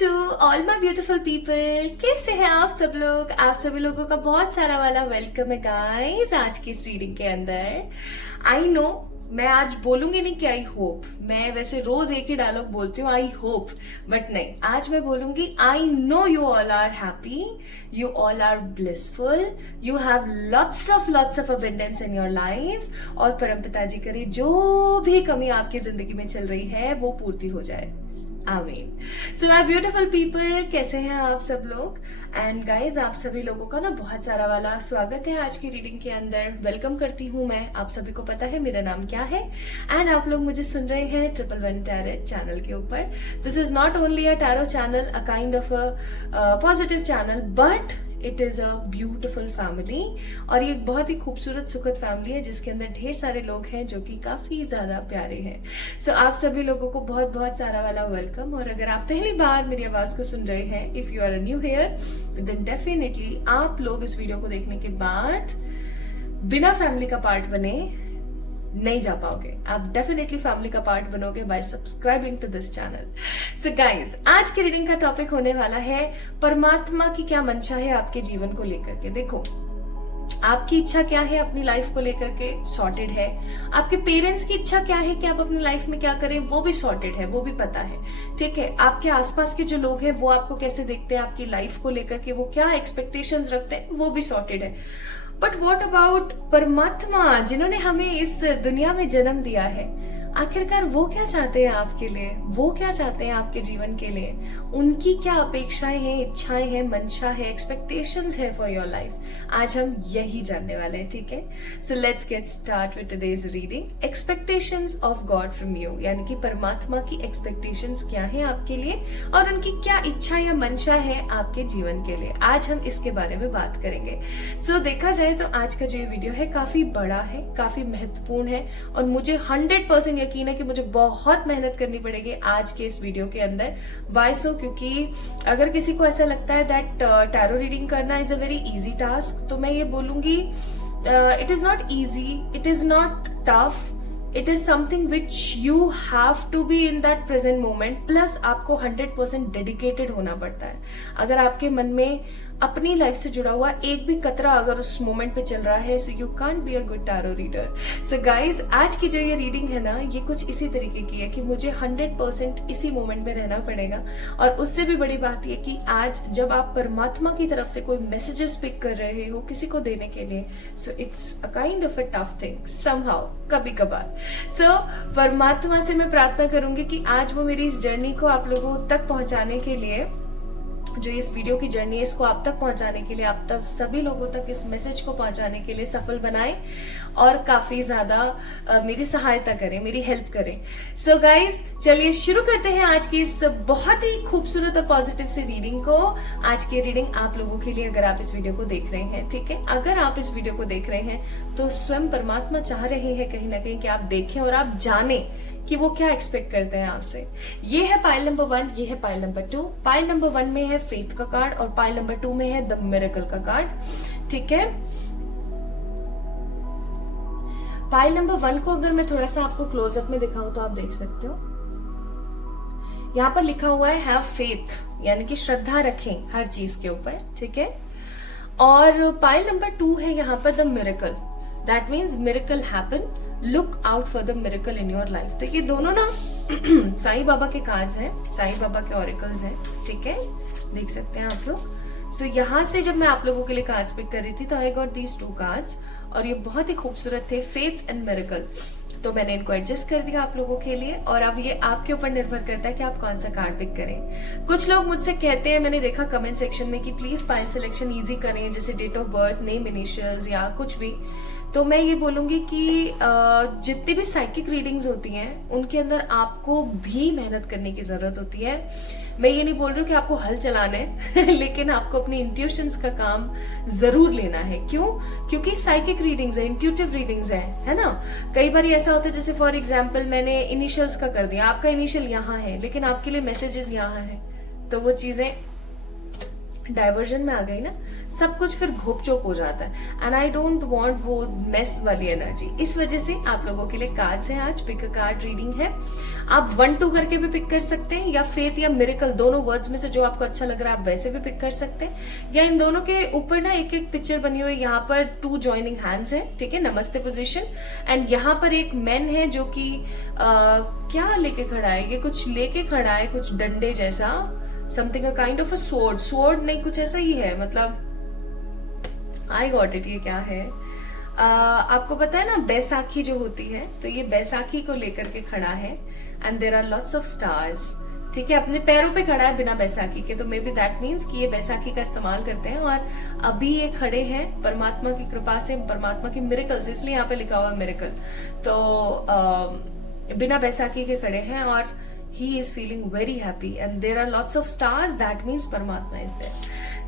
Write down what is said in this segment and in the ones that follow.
To all my beautiful people. कैसे हैं आप सब लोग? आप सभी लोगों का बहुत सारा वाला वेलकम है गाइस आज की इस रीडिंग के अंदर। आई नो मैं आज बोलूंगी नहीं कि आई होप, मैं वैसे रोज एक ही डायलॉग बोलती हूँ आई होप, बट नहीं, आज मैं बोलूंगी I know you all are happy, you all are blissful, you have lots of abundance in your life, और परमपिता जी करे जो भी कमी आपकी जिंदगी में चल रही है वो पूर्ति हो जाए। आमीन। सो माय ब्यूटीफुल पीपल, कैसे हैं आप सब लोग? एंड गाइज, आप सभी लोगों का ना बहुत सारा वाला स्वागत है आज की रीडिंग के अंदर। वेलकम करती हूँ मैं। आप सभी को पता है मेरा नाम क्या है, एंड आप लोग मुझे सुन रहे हैं 111 टैरो चैनल के ऊपर। This is not only a tarot channel, a kind of a positive channel, but it is a beautiful family. और ये एक बहुत ही खूबसूरत सुखद फैमिली है जिसके अंदर ढेर सारे लोग हैं जो कि काफी ज्यादा प्यारे हैं। सो आप सभी लोगों को बहुत बहुत सारा वाला वेलकम। और अगर आप पहली बार मेरी आवाज को सुन रहे हैं, if you are a new here, then definitely आप लोग इस वीडियो को देखने के बाद बिना फैमिली का पार्ट बने नहीं जा पाओगे। आप डेफिनेटली फैमिली का पार्ट बनोगे by subscribing to this channel. So guys, आज की रीडिंग का टॉपिक होने वाला है परमात्मा की क्या मंशा है आपके जीवन को लेकर के। देखो, आपकी इच्छा क्या है अपनी लाइफ को लेकर के, सॉर्टेड है। आपके पेरेंट्स की इच्छा क्या है कि आप अपनी लाइफ में क्या करें, वो भी सॉर्टेड है, वो भी पता है। ठीक है, आपके आसपास के जो लोग हैं वो आपको कैसे देखते हैं, आपकी लाइफ को लेकर के वो क्या एक्सपेक्टेशंस रखते हैं, वो भी सॉर्टेड है। बट वॉट अबाउट परमात्मा जिन्होंने हमें इस दुनिया में जन्म दिया है? आखिरकार वो क्या चाहते हैं आपके लिए, वो क्या चाहते हैं आपके जीवन के लिए, उनकी क्या अपेक्षाएं हैं, इच्छाएं हैं, मंशा है, एक्सपेक्टेशंस है फॉर योर लाइफ। आज हम यही जानने वाले हैं। ठीक है, so let's get start with today's reading. Expectations of God from you, यानी कि परमात्मा की एक्सपेक्टेशंस क्या है आपके लिए और उनकी क्या इच्छा या मंशा है आपके जीवन के लिए। आज हम इसके बारे में बात करेंगे। सो देखा जाए तो आज का जो ये वीडियो है काफी बड़ा है, काफी महत्वपूर्ण है, और मुझे 100% यकीन है कि मुझे बहुत मेहनत करनी पड़ेगी आज के इस वीडियो के अंदर। Why so? क्योंकि अगर किसी को ऐसा लगता है दैट टैरो रीडिंग करना is a very easy task, तो मैं ये बोलूंगी it is not easy, it is not tough, it is something which you have to be in that present moment. Plus आपको 100% डेडिकेटेड होना पड़ता है। अगर आपके मन में अपनी लाइफ से जुड़ा हुआ एक भी कतरा अगर उस मोमेंट पे चल रहा है, so you can't be a good tarot reader. So guys, आज की जो ये रीडिंग है ना, ये कुछ इसी तरीके की है कि मुझे 100% इसी मोमेंट में रहना पड़ेगा। और उससे भी बड़ी बात ये कि आज जब आप परमात्मा की तरफ से कोई मैसेजेस पिक कर रहे हो किसी को देने के लिए, so it's a kind of a tough thing somehow, कभी कभार। सो परमात्मा से मैं प्रार्थना करूंगी कि आज वो मेरी इस जर्नी को आप लोगों तक पहुंचाने के लिए, जो इस वीडियो की जर्नी है इसको आप तक पहुंचाने के लिए, आप तक सभी लोगों तक इस मैसेज को पहुंचाने के लिए सफल बनाए और काफी ज्यादा मेरी सहायता करें, मेरी हेल्प करें। सो गाइज, चलिए शुरू करते हैं आज की इस बहुत ही खूबसूरत और पॉजिटिव सी रीडिंग को। आज की रीडिंग आप लोगों के लिए, अगर आप इस वीडियो को देख रहे हैं, ठीक है, अगर आप इस वीडियो को देख रहे हैं तो स्वयं परमात्मा चाह रहे हैं कहीं ना कहीं कि आप देखें और आप जाने कि वो क्या एक्सपेक्ट करते हैं आपसे। ये है पाइल नंबर 1, ये है पाइल नंबर 2। पाइल नंबर 1 में है फेथ का कार्ड और पाइल नंबर 2 में है द मिरेकल का कार्ड। ठीक है, पाइल नंबर 1 को अगर मैं थोड़ा सा आपको क्लोजअप में दिखाऊं तो आप देख सकते हो, यहाँ पर लिखा हुआ है हैव फेथ, यानी कि श्रद्धा रखें हर चीज के ऊपर। ठीक है, और पाइल नंबर 2 है यहाँ पर the miracle, that means miracle happen, look out for the miracle in your life. तो ये दोनों ना साईं बाबा के कार्ड्स हैं, साईं बाबा के ऑरिकल्स हैं। ठीक है, देख सकते हैं आप लोग। सो यहाँ से जब मैं आप लोगों के लिए कार्ड्स पिक कर रही थी तो आई गॉट दीज 2 कार्ड्स, और ये बहुत ही खूबसूरत थे, फेथ एंड मिरेकल। तो मैंने इनको एडजस्ट कर दिया आप लोगों के लिए, और अब ये आपके ऊपर निर्भर करता है कि आप कौन सा कार्ड पिक करें। कुछ लोग मुझसे कहते हैं, मैंने देखा कमेंट सेक्शन में, कि प्लीज पाइल सिलेक्शन इजी करें, जैसे date of birth, name, initials या कुछ भी। तो मैं ये बोलूंगी कि जितनी भी साइकिक रीडिंग्स होती हैं उनके अंदर आपको भी मेहनत करने की जरूरत होती है। मैं ये नहीं बोल रही हूँ कि आपको हल चलाना है लेकिन आपको अपनी इंट्यूशंस का काम जरूर लेना है। क्यों? क्योंकि साइकिक रीडिंग्स है, इंट्यूटिव रीडिंग्स है ना। कई बार ऐसा होता है, जैसे फॉर एग्जाम्पल मैंने इनिशियल्स का कर दिया, आपका इनिशियल यहाँ है लेकिन आपके लिए मैसेजेस यहाँ है, तो वो चीजें डाइवर्जन में आ गई ना, सब कुछ फिर घोपचोप हो जाता है। एंड आई डोंट वांट वो मेस वाली एनर्जी। इस वजह से आप लोगों के लिए कार्ड्स हैं आज, पिक अ कार्ड रीडिंग है। आप 1-2 करके भी पिक कर सकते हैं, या फेथ या मिरेकल, दोनों वर्ड्स में से जो आपको अच्छा लग रहा है आप वैसे भी पिक कर सकते हैं। या इन दोनों के ऊपर ना एक एक पिक्चर बनी हुई है, यहाँ पर 2 जॉइनिंग हैंड्स है, ठीक है, नमस्ते पोजिशन। एंड यहाँ पर एक मैन है जो कि क्या लेके खड़ा है, ये कुछ लेके खड़ा है, कुछ डंडे जैसा, something a kind of a sword, sword नहीं कुछ ऐसा ही है, मतलब आई गॉट इट। ये क्या है, आपको पता है ना बैसाखी जो होती है, तो ये बैसाखी को लेकर के खड़ा है। And there are lots of stars, ठीक है, अपने पैरों पे खड़ा है बिना बैसाखी के, तो मे बी दैट मीन्स कि ये बैसाखी का इस्तेमाल करते हैं। और अभी ये खड़े हैं परमात्मा की कृपा से, परमात्मा की मिरेकल से, इसलिए यहाँ पे लिखा हुआ है मिरेकल, तो बिना बैसाखी के खड़े हैं और he is feeling very happy and there are lots of stars, that means परमात्मा is there.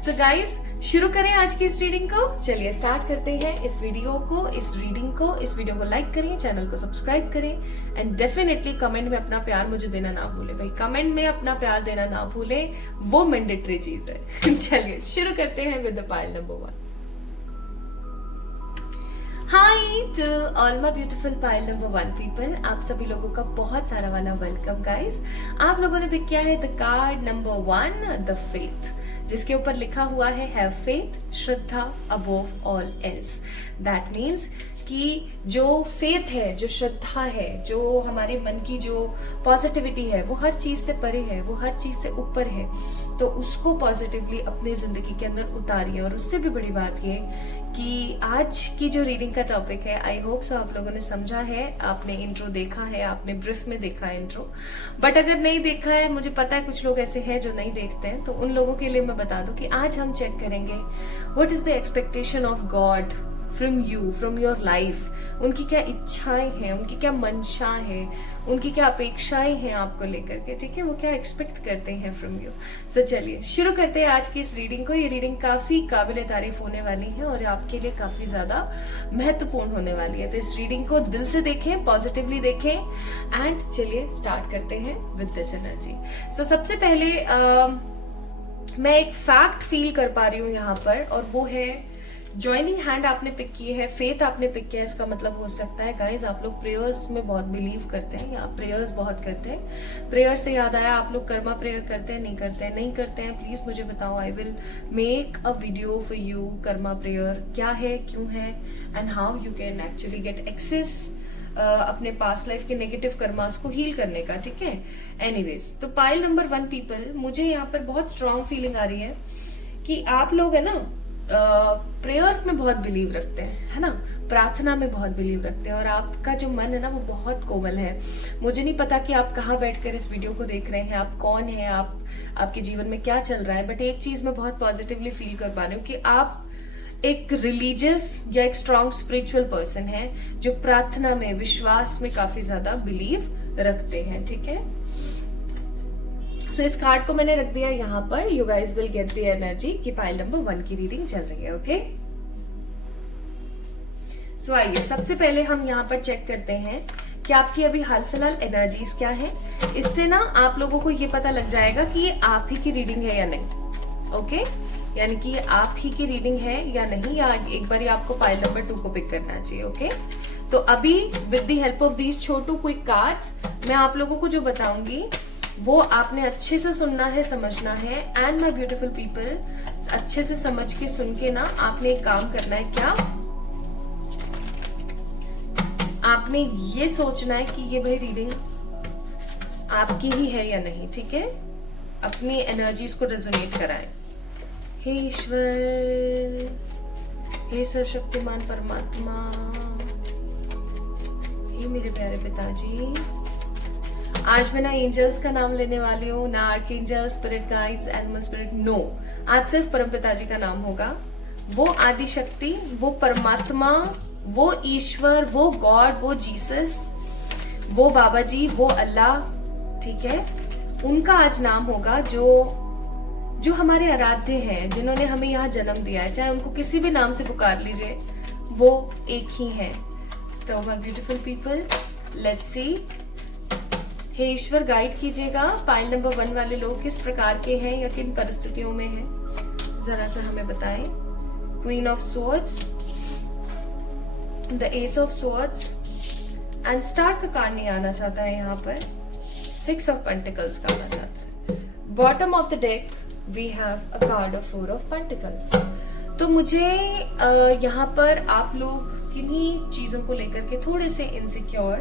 So guys, शुरू करें आज की इस रीडिंग को। चलिए स्टार्ट करते हैं इस वीडियो को, इस रीडिंग को। इस वीडियो को लाइक करें, चैनल को सब्सक्राइब करें एंड डेफिनेटली कमेंट में अपना प्यार मुझे देना ना भूले भाई, कमेंट में अपना प्यार देना ना भूले, वो मैंडेटरी चीज है। चलिए शुरू करते हैं with the pile number 1। Hi to all my beautiful pile number 1 people, आप सभी लोगों का बहुत सारा वाला वेलकम गाइस। आप लोगों ने पिक किया है the card number 1, the faith, जिसके ऊपर लिखा हुआ है have faith, Shraddha above all else. That means कि जो फेथ है, जो श्रद्धा है, जो हमारे मन की जो पॉजिटिविटी है, वो हर चीज से परे है, वो हर चीज से ऊपर है, तो उसको पॉजिटिवली अपनी जिंदगी के अंदर उतारिए। और उससे भी बड़ी बात ये कि आज की जो रीडिंग का टॉपिक है, आई होप सो आप लोगों ने समझा है, आपने इंट्रो देखा है, आपने ब्रीफ में देखा है इंट्रो, बट अगर नहीं देखा है, मुझे पता है कुछ लोग ऐसे हैं जो नहीं देखते हैं, तो उन लोगों के लिए मैं बता दूं कि आज हम चेक करेंगे what is the expectation of God from you, from your life. उनकी क्या इच्छाएं हैं, उनकी क्या मंशा है, उनकी क्या अपेक्षाएं हैं आपको लेकर के, ठीक है, वो क्या एक्सपेक्ट करते हैं फ्रॉम यू। सो चलिए शुरू करते हैं आज की इस रीडिंग को। ये रीडिंग काफी काबिले तारीफ होने वाली है और आपके लिए काफी ज्यादा महत्वपूर्ण होने वाली है, तो इस रीडिंग को दिल से देखें, पॉजिटिवली देखें एंड चलिए स्टार्ट करते हैं विद दिस एनर्जी। सो सबसे पहले मैं एक फैक्ट फील कर पा रही हूँ यहाँ पर, और वो है ज्वाइनिंग हैंड आपने पिक की है, फेथ आपने पिक किया है। इसका मतलब हो सकता है गाइज आप लोग प्रेयर्स में बहुत बिलीव करते हैं या प्रेयर्स बहुत करते हैं। प्रेयर से याद आया, आप लोग कर्मा प्रेयर करते हैं, नहीं करते हैं? नहीं करते हैं प्लीज मुझे बताओ, I will make a video for you. Karma prayer क्या है, क्यों है and how you can actually get access अपने पास्ट लाइफ के नेगेटिव कर्मास को हील करने का, ठीक है। एनीवेज, तो पाइल नंबर 1 पीपल, मुझे यहाँ पर बहुत स्ट्रॉन्ग फीलिंग आ रही है कि आप लोग है ना प्रेयर्स में बहुत बिलीव रखते हैं, है ना, प्रार्थना में बहुत बिलीव रखते हैं, और आपका जो मन है ना वो बहुत कोमल है। मुझे नहीं पता कि आप कहाँ बैठकर इस वीडियो को देख रहे हैं, आप कौन है, आपके जीवन में क्या चल रहा है, बट एक चीज मैं बहुत पॉजिटिवली फील कर पा रही हूँ कि आप एक रिलीजियस या एक स्ट्रॉन्ग स्पिरिचुअल पर्सन है जो प्रार्थना में, विश्वास में काफी ज्यादा बिलीव रखते हैं, ठीक है। सो इस कार्ड को मैंने रख दिया यहाँ पर। You guys will get the energy कि पाइल नंबर 1 की रीडिंग चल रही है, ओके। सो आइए सबसे पहले हम यहाँ पर चेक करते हैं कि आपकी अभी हाल फिलहाल एनर्जीज क्या है। इससे ना आप लोगों को ये पता लग जाएगा कि ये आप ही की रीडिंग है या नहीं, ओके, यानी कि ये आप ही की रीडिंग है या नहीं, या एक बार आपको पाइल नंबर 2 को पिक करना चाहिए, ओके। तो अभी with the help of these Chhotu quick cards मैं आप लोगों को जो बताऊंगी वो आपने अच्छे से सुनना है, समझना है। एंड माय ब्यूटीफुल पीपल, अच्छे से समझ के सुन के ना आपने एक काम करना है, क्या आपने ये सोचना है कि ये भाई रीडिंग आपकी ही है या नहीं, ठीक है। अपनी एनर्जीज को रेजोनेट कराएं। हे ईश्वर, हे सर्वशक्तिमान परमात्मा, हे मेरे प्यारे पिताजी, आज मैं ना एंजल्स का नाम लेने वाली हूँ, ना archangel, spirit guides, animal spirit, no, आज सिर्फ परम पिताजी का नाम होगा। वो आदि शक्ति, वो परमात्मा, वो ईश्वर, वो गॉड, वो जीसस, वो बाबा जी, वो अल्लाह, ठीक है, उनका आज नाम होगा जो हमारे आराध्य हैं, जिन्होंने हमें यहाँ जन्म दिया है, चाहे उनको किसी भी नाम से पुकार लीजिए, वो एक ही है। तो my beautiful people, let's see. हे ईश्वर, गाइड कीजिएगा पाइल नंबर 1 वाले लोग किस प्रकार के हैं या किन परिस्थितियों में हैं। जरा सा हमें बताएं। Queen of swords, the S of swords and star का कार्ड नहीं आना चाहता है यहाँ पर, 6 ऑफ पेंटिकल्स का आना चाहता है। Bottom of the deck we have a card of 4 of pentacles. तो मुझे यहाँ पर आप लोग किन्हीं चीजों को लेकर के थोड़े से इनसिक्योर,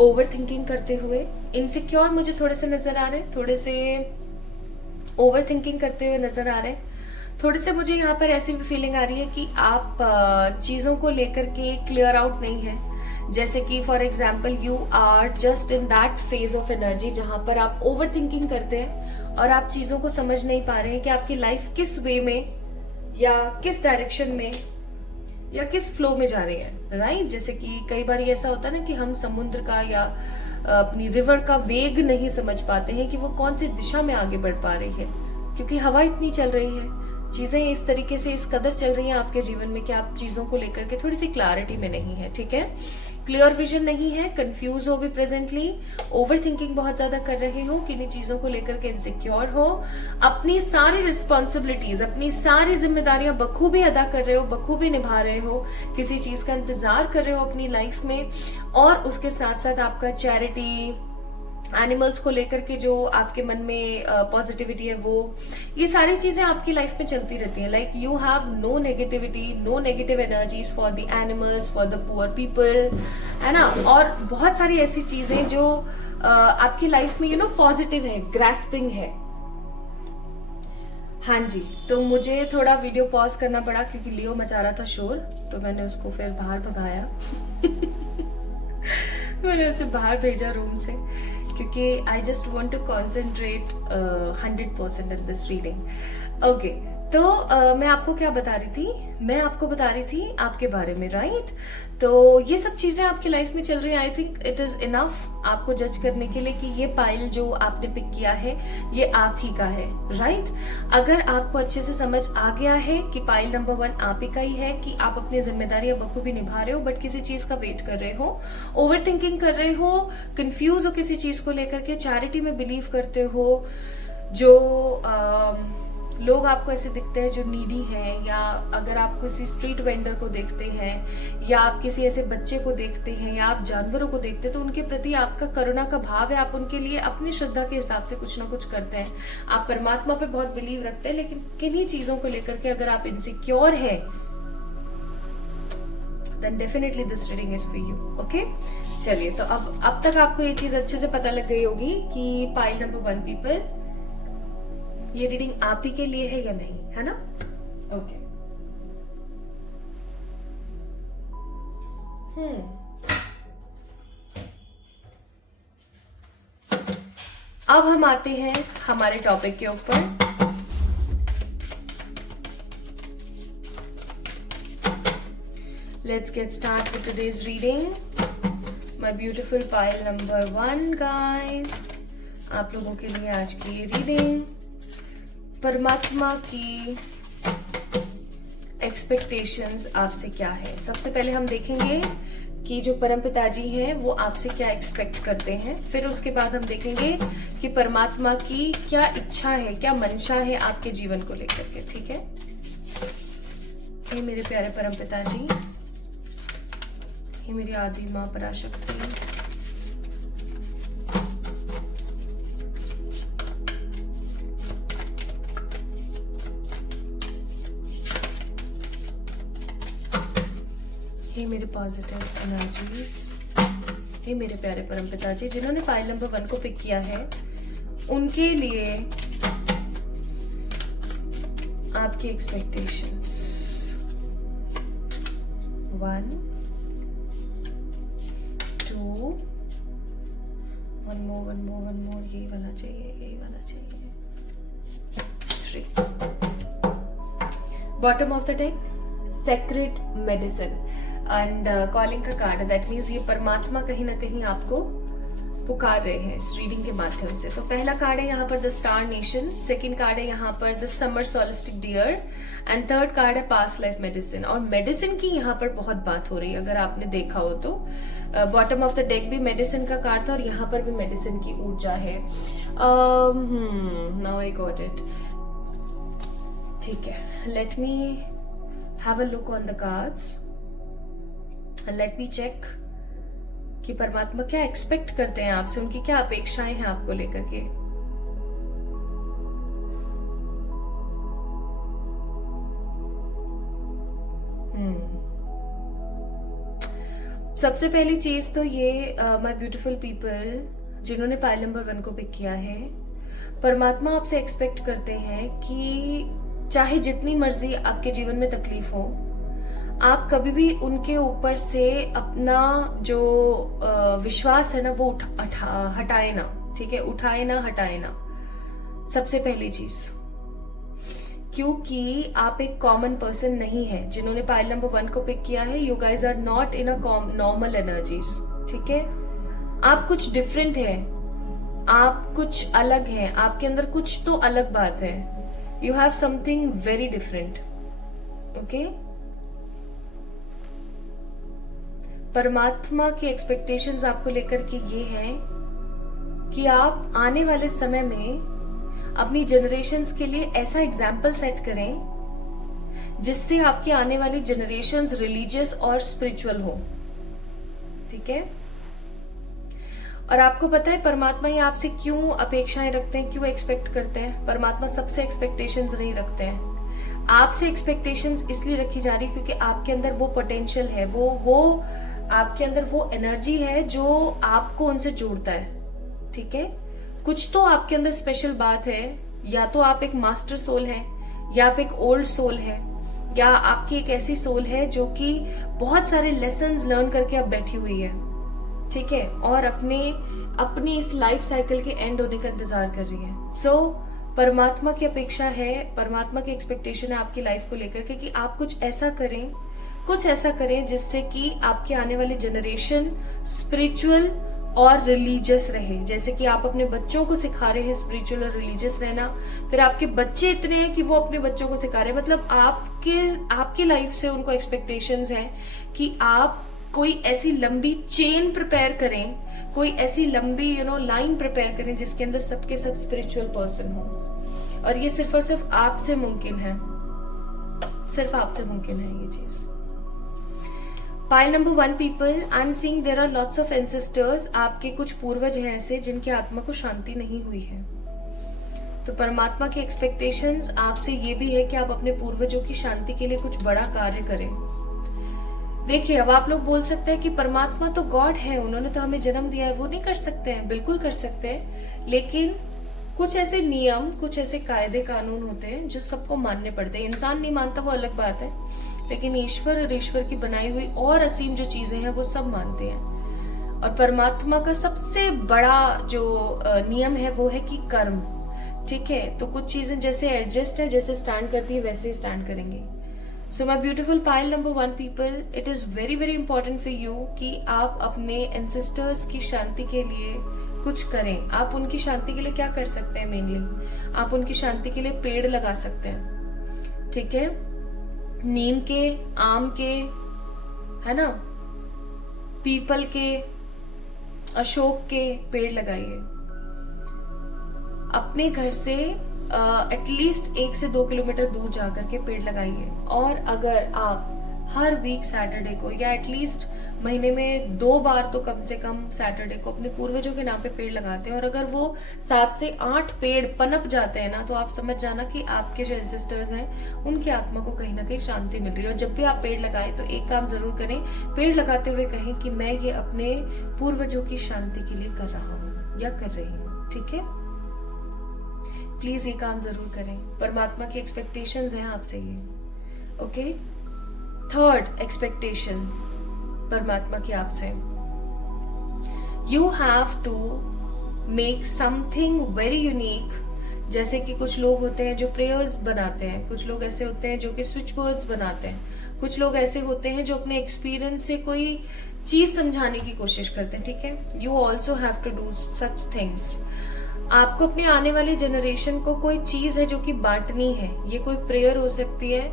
ओवर थिंकिंग करते हुए, इनसिक्योर मुझे थोड़े से नजर आ रहे हैं, थोड़े से ओवर थिंकिंग करते हुए नजर आ रहे हैं, थोड़े से मुझे यहाँ पर ऐसी भी फीलिंग आ रही है कि आप चीजों को लेकर के क्लियर आउट नहीं है। जैसे कि for example you are just in that phase of energy जहां पर आप ओवर थिंकिंग करते हैं और आप चीजों को समझ नहीं पा रहे हैं कि आपकी लाइफ किस वे में या किस डायरेक्शन में या किस फ्लो में जा रही है, राइट। जैसे कि कई बार ऐसा होता है ना कि हम समुद्र का या अपनी रिवर का वेग नहीं समझ पाते हैं कि वो कौन सी दिशा में आगे बढ़ पा रही है, क्योंकि हवा इतनी चल रही है, चीजें इस तरीके से इस कदर चल रही हैं आपके जीवन में कि आप चीजों को लेकर के थोड़ी सी क्लैरिटी में नहीं है, ठीक है। क्लियर विजन नहीं है, कंफ्यूज हो भी प्रेजेंटली, ओवर थिंकिंग बहुत ज्यादा कर रहे हो, किन्हीं चीजों को लेकर के इनसिक्योर हो, अपनी सारी रिस्पॉन्सिबिलिटीज, अपनी सारी जिम्मेदारियां बखूबी अदा कर रहे हो, बखूबी निभा रहे हो, किसी चीज का इंतजार कर रहे हो अपनी लाइफ में, और उसके साथ साथ आपका चैरिटी, एनिमल्स को लेकर के जो आपके मन में पॉजिटिविटी है, वो ये सारी चीजें आपकी लाइफ में चलती रहती हैं। Like you have no negativity, no negative energies for the animals, for the poor people, है ना। और बहुत सारी ऐसी चीजें जो आपकी लाइफ में पॉजिटिव है, ग्रास्पिंग है। हाँ जी, तो मुझे थोड़ा वीडियो पॉज करना पड़ा क्योंकि लियो मचा रहा था शोर, तो मैंने उसको फिर बाहर भगाया मैंने उसे बाहर भेजा रूम से, क्योंकि I just want to concentrate 100% in this reading. Okay, तो मैं आपको क्या बता रही थी, मैं आपको बता रही थी आपके बारे में, राइट। तो ये सब चीजें आपकी लाइफ में चल रही है। I think it is enough आपको जज करने के लिए कि ये पाइल जो आपने पिक किया है ये आप ही का है, राइट। अगर आपको अच्छे से समझ आ गया है कि पाइल नंबर 1 आप ही का ही है, कि आप अपनी जिम्मेदारियां बखूबी निभा रहे हो बट किसी चीज का वेट कर रहे हो, ओवर थिंकिंग कर रहे हो, कंफ्यूज हो किसी चीज को लेकर के, चैरिटी में बिलीव करते हो, जो लोग आपको ऐसे दिखते हैं जो नीडी हैं, या अगर आप किसी स्ट्रीट वेंडर को देखते हैं, या आप किसी ऐसे बच्चे को देखते हैं, या आप जानवरों को देखते हैं, तो उनके प्रति आपका करुणा का भाव है, आप उनके लिए अपनी श्रद्धा के हिसाब से कुछ ना कुछ करते हैं। आप परमात्मा पे बहुत बिलीव रखते हैं, लेकिन किन्हीं चीजों को लेकर के अगर आप इनसिक्योर हैं, then definitely this reading is for you, okay? चलिए, तो अब तक आपको ये चीज अच्छे से पता लग गई होगी कि पाइल नंबर 1 पीपल, ये रीडिंग आप ही के लिए है या नहीं, है ना। ओके, अब हम आते हैं हमारे टॉपिक के ऊपर। Let's get start with today's reading. My beautiful pile number 1 guys, आप लोगों के लिए आज की ये रीडिंग, परमात्मा की एक्सपेक्टेशंस आपसे क्या है। सबसे पहले हम देखेंगे कि जो परम पिताजी हैं वो आपसे क्या एक्सपेक्ट करते हैं, फिर उसके बाद हम देखेंगे कि परमात्मा की क्या इच्छा है, क्या मंशा है आपके जीवन को लेकर के, ठीक है। हे मेरे प्यारे परम पिताजी, हे मेरी आदि माँ पराशक्ति, हे मेरे पॉजिटिव एनर्जीज, हे मेरे प्यारे परम पिताजी, जिन्होंने पाइल नंबर 1 को पिक किया है, उनके लिए आपकी एक्सपेक्टेशंस। 1 2 1 मोर, यही वाला चाहिए, यही वाला चाहिए। 3 bottom of the deck, secret medicine and calling का कार्ड, दैट मीन्स ये परमात्मा कहीं ना कहीं आपको पुकार रहे हैं इस रीडिंग के माध्यम से। तो पहला कार्ड है यहाँ पर the star nation, second card है यहाँ पर the summer solstice deer, and third card है पास्ट लाइफ मेडिसिन। और मेडिसिन की यहाँ पर बहुत बात हो रही है, अगर आपने देखा हो तो बॉटम ऑफ द डेक भी मेडिसिन का कार्ड था और यहाँ पर भी मेडिसिन की ऊर्जा है. Now I got it. ठीक है, let me have a look on the cards and let me check कि परमात्मा क्या एक्सपेक्ट करते हैं आपसे, उनकी क्या अपेक्षाएं हैं आपको लेकर के. सबसे पहली चीज तो ये माय ब्यूटीफुल पीपल जिन्होंने पाइल नंबर 1 को पिक किया है, परमात्मा आपसे एक्सपेक्ट करते हैं कि चाहे जितनी मर्जी आपके जीवन में तकलीफ हो, आप कभी भी उनके ऊपर से अपना जो विश्वास है ना वो हटाए ना. ठीक है, उठाए ना, हटाए ना, सबसे पहली चीज. क्योंकि आप एक कॉमन पर्सन नहीं है. जिन्होंने पाइल नंबर 1 को पिक किया है, you guys are not in a normal energies. ठीक है, आप कुछ डिफरेंट है, आप कुछ अलग हैं, आपके अंदर कुछ तो अलग बात है. You have something very different. Okay, परमात्मा की एक्सपेक्टेशंस आपको लेकर के ये है कि आप आने वाले समय में अपनी जनरेशन्स के लिए ऐसा एग्जाम्पल सेट करें जिससे आपके आने वाली जनरेशन्स रिलीजियस और स्पिरिचुअल हो. ठीक है, और आपको पता है परमात्मा ये आपसे क्यों अपेक्षाएं रखते हैं, क्यों एक्सपेक्ट करते हैं. परमात्मा सबसे एक्सपेक्टेशंस नहीं रखते हैं, आपसे एक्सपेक्टेशंस इसलिए रखी जा रही है क्योंकि आपके अंदर वो पोटेंशियल है, वो आपके अंदर वो एनर्जी है जो आपको उनसे जोड़ता है. ठीक है, कुछ तो आपके अंदर स्पेशल बात है. या तो आप एक मास्टर सोल हैं, या आप एक ओल्ड सोल हैं, या आपकी एक ऐसी सोल है जो कि बहुत सारे लेसन्स लर्न करके अब बैठी हुई है. ठीक है, और अपनी इस लाइफ साइकिल के एंड होने का इंतजार कर रही है. सो परमात्मा की अपेक्षा है, परमात्मा की एक्सपेक्टेशन है आपकी लाइफ को लेकर के कि आप कुछ ऐसा करें जिससे कि आपके आने वाली जनरेशन स्पिरिचुअल और रिलीजियस रहे. जैसे कि आप अपने बच्चों को सिखा रहे हैं स्पिरिचुअल और रिलीजियस रहना, फिर आपके बच्चे इतने हैं कि वो अपने बच्चों को सिखा रहे हैं. मतलब आपकी लाइफ से उनको एक्सपेक्टेशंस हैं कि आप कोई ऐसी लंबी चेन प्रिपेयर करें, कोई ऐसी लंबी लाइन प्रिपेयर करें जिसके अंदर सबके सब स्पिरिचुअल पर्सन हो. और ये सिर्फ और सिर्फ आपसे मुमकिन है, सिर्फ आपसे मुमकिन है ये चीज. Pile number 1 people, I am seeing there are lots of ancestors. आपके कुछ पूर्वज हैं ऐसे जिनकी आत्मा को शांति नहीं हुई है. तो परमात्मा की एक्सपेक्टेशंस आपसे ये भी है कि आप अपने पूर्वजों की शांति के लिए कुछ बड़ा कार्य करें. देखिए, अब आप लोग बोल सकते हैं कि परमात्मा तो गॉड है, उन्होंने तो हमें जन्म दिया है, वो नहीं कर सकते हैं. बिल्कुल कर सकते हैं, लेकिन कुछ ऐसे नियम, कुछ ऐसे कायदे कानून होते हैं जो सबको मानने पड़ते हैं. इंसान नहीं मानता वो अलग बात है, लेकिन ईश्वर और ईश्वर की बनाई हुई और असीम जो चीजें हैं वो सब मानते हैं. और परमात्मा का सबसे बड़ा जो नियम है वो है कि कर्म. ठीक है, तो कुछ चीजें जैसे एडजस्ट है, जैसे स्टैंड करती है वैसे ही स्टैंड करेंगे. So my beautiful pile number 1 people, it is very very important for you कि आप अपने एंसेस्टर्स की शांति के लिए कुछ करें. आप उनकी शांति के लिए क्या कर सकते हैं? मेनली आप उनकी शांति के लिए पेड़ लगा सकते हैं. ठीक है, नीम के, आम के, है ना, पीपल के, अशोक के पेड़ लगाइए. अपने घर से एटलीस्ट 1 से 2 किलोमीटर दूर जाकर के पेड़ लगाइए. और अगर आप हर वीक सैटरडे को या एटलीस्ट महीने में 2 बार तो कम से कम सैटरडे को अपने पूर्वजों के नाम पे पेड़ लगाते हैं, और अगर वो 7 से 8 पेड़ पनप जाते हैं ना, तो आप समझ जाना कि आपके जो एंसेस्टर्स हैं उनकी आत्मा को कहीं ना कहीं शांति मिल रही है. और जब भी आप पेड़ लगाएं तो एक काम जरूर करें, पेड़ लगाते हुए कहें कि मैं ये अपने पूर्वजों की शांति के लिए कर रहा हूँ या कर रही हूँ. ठीक है, प्लीज ये काम जरूर करें. परमात्मा की एक्सपेक्टेशंस हैं आपसे ये. ओके, थर्ड एक्सपेक्टेशन परमात्मा की आपसे, you have to make something very unique. जैसे कि कुछ लोग होते हैं जो प्रेयर्स बनाते हैं, कुछ लोग ऐसे होते हैं जो कि स्विच वर्ड्स बनाते हैं, कुछ लोग ऐसे होते हैं जो अपने एक्सपीरियंस से कोई चीज समझाने की कोशिश करते हैं. ठीक है, you also have to do such things. आपको अपने आने वाली जनरेशन को कोई चीज है जो कि बांटनी है. ये कोई प्रेयर हो सकती है,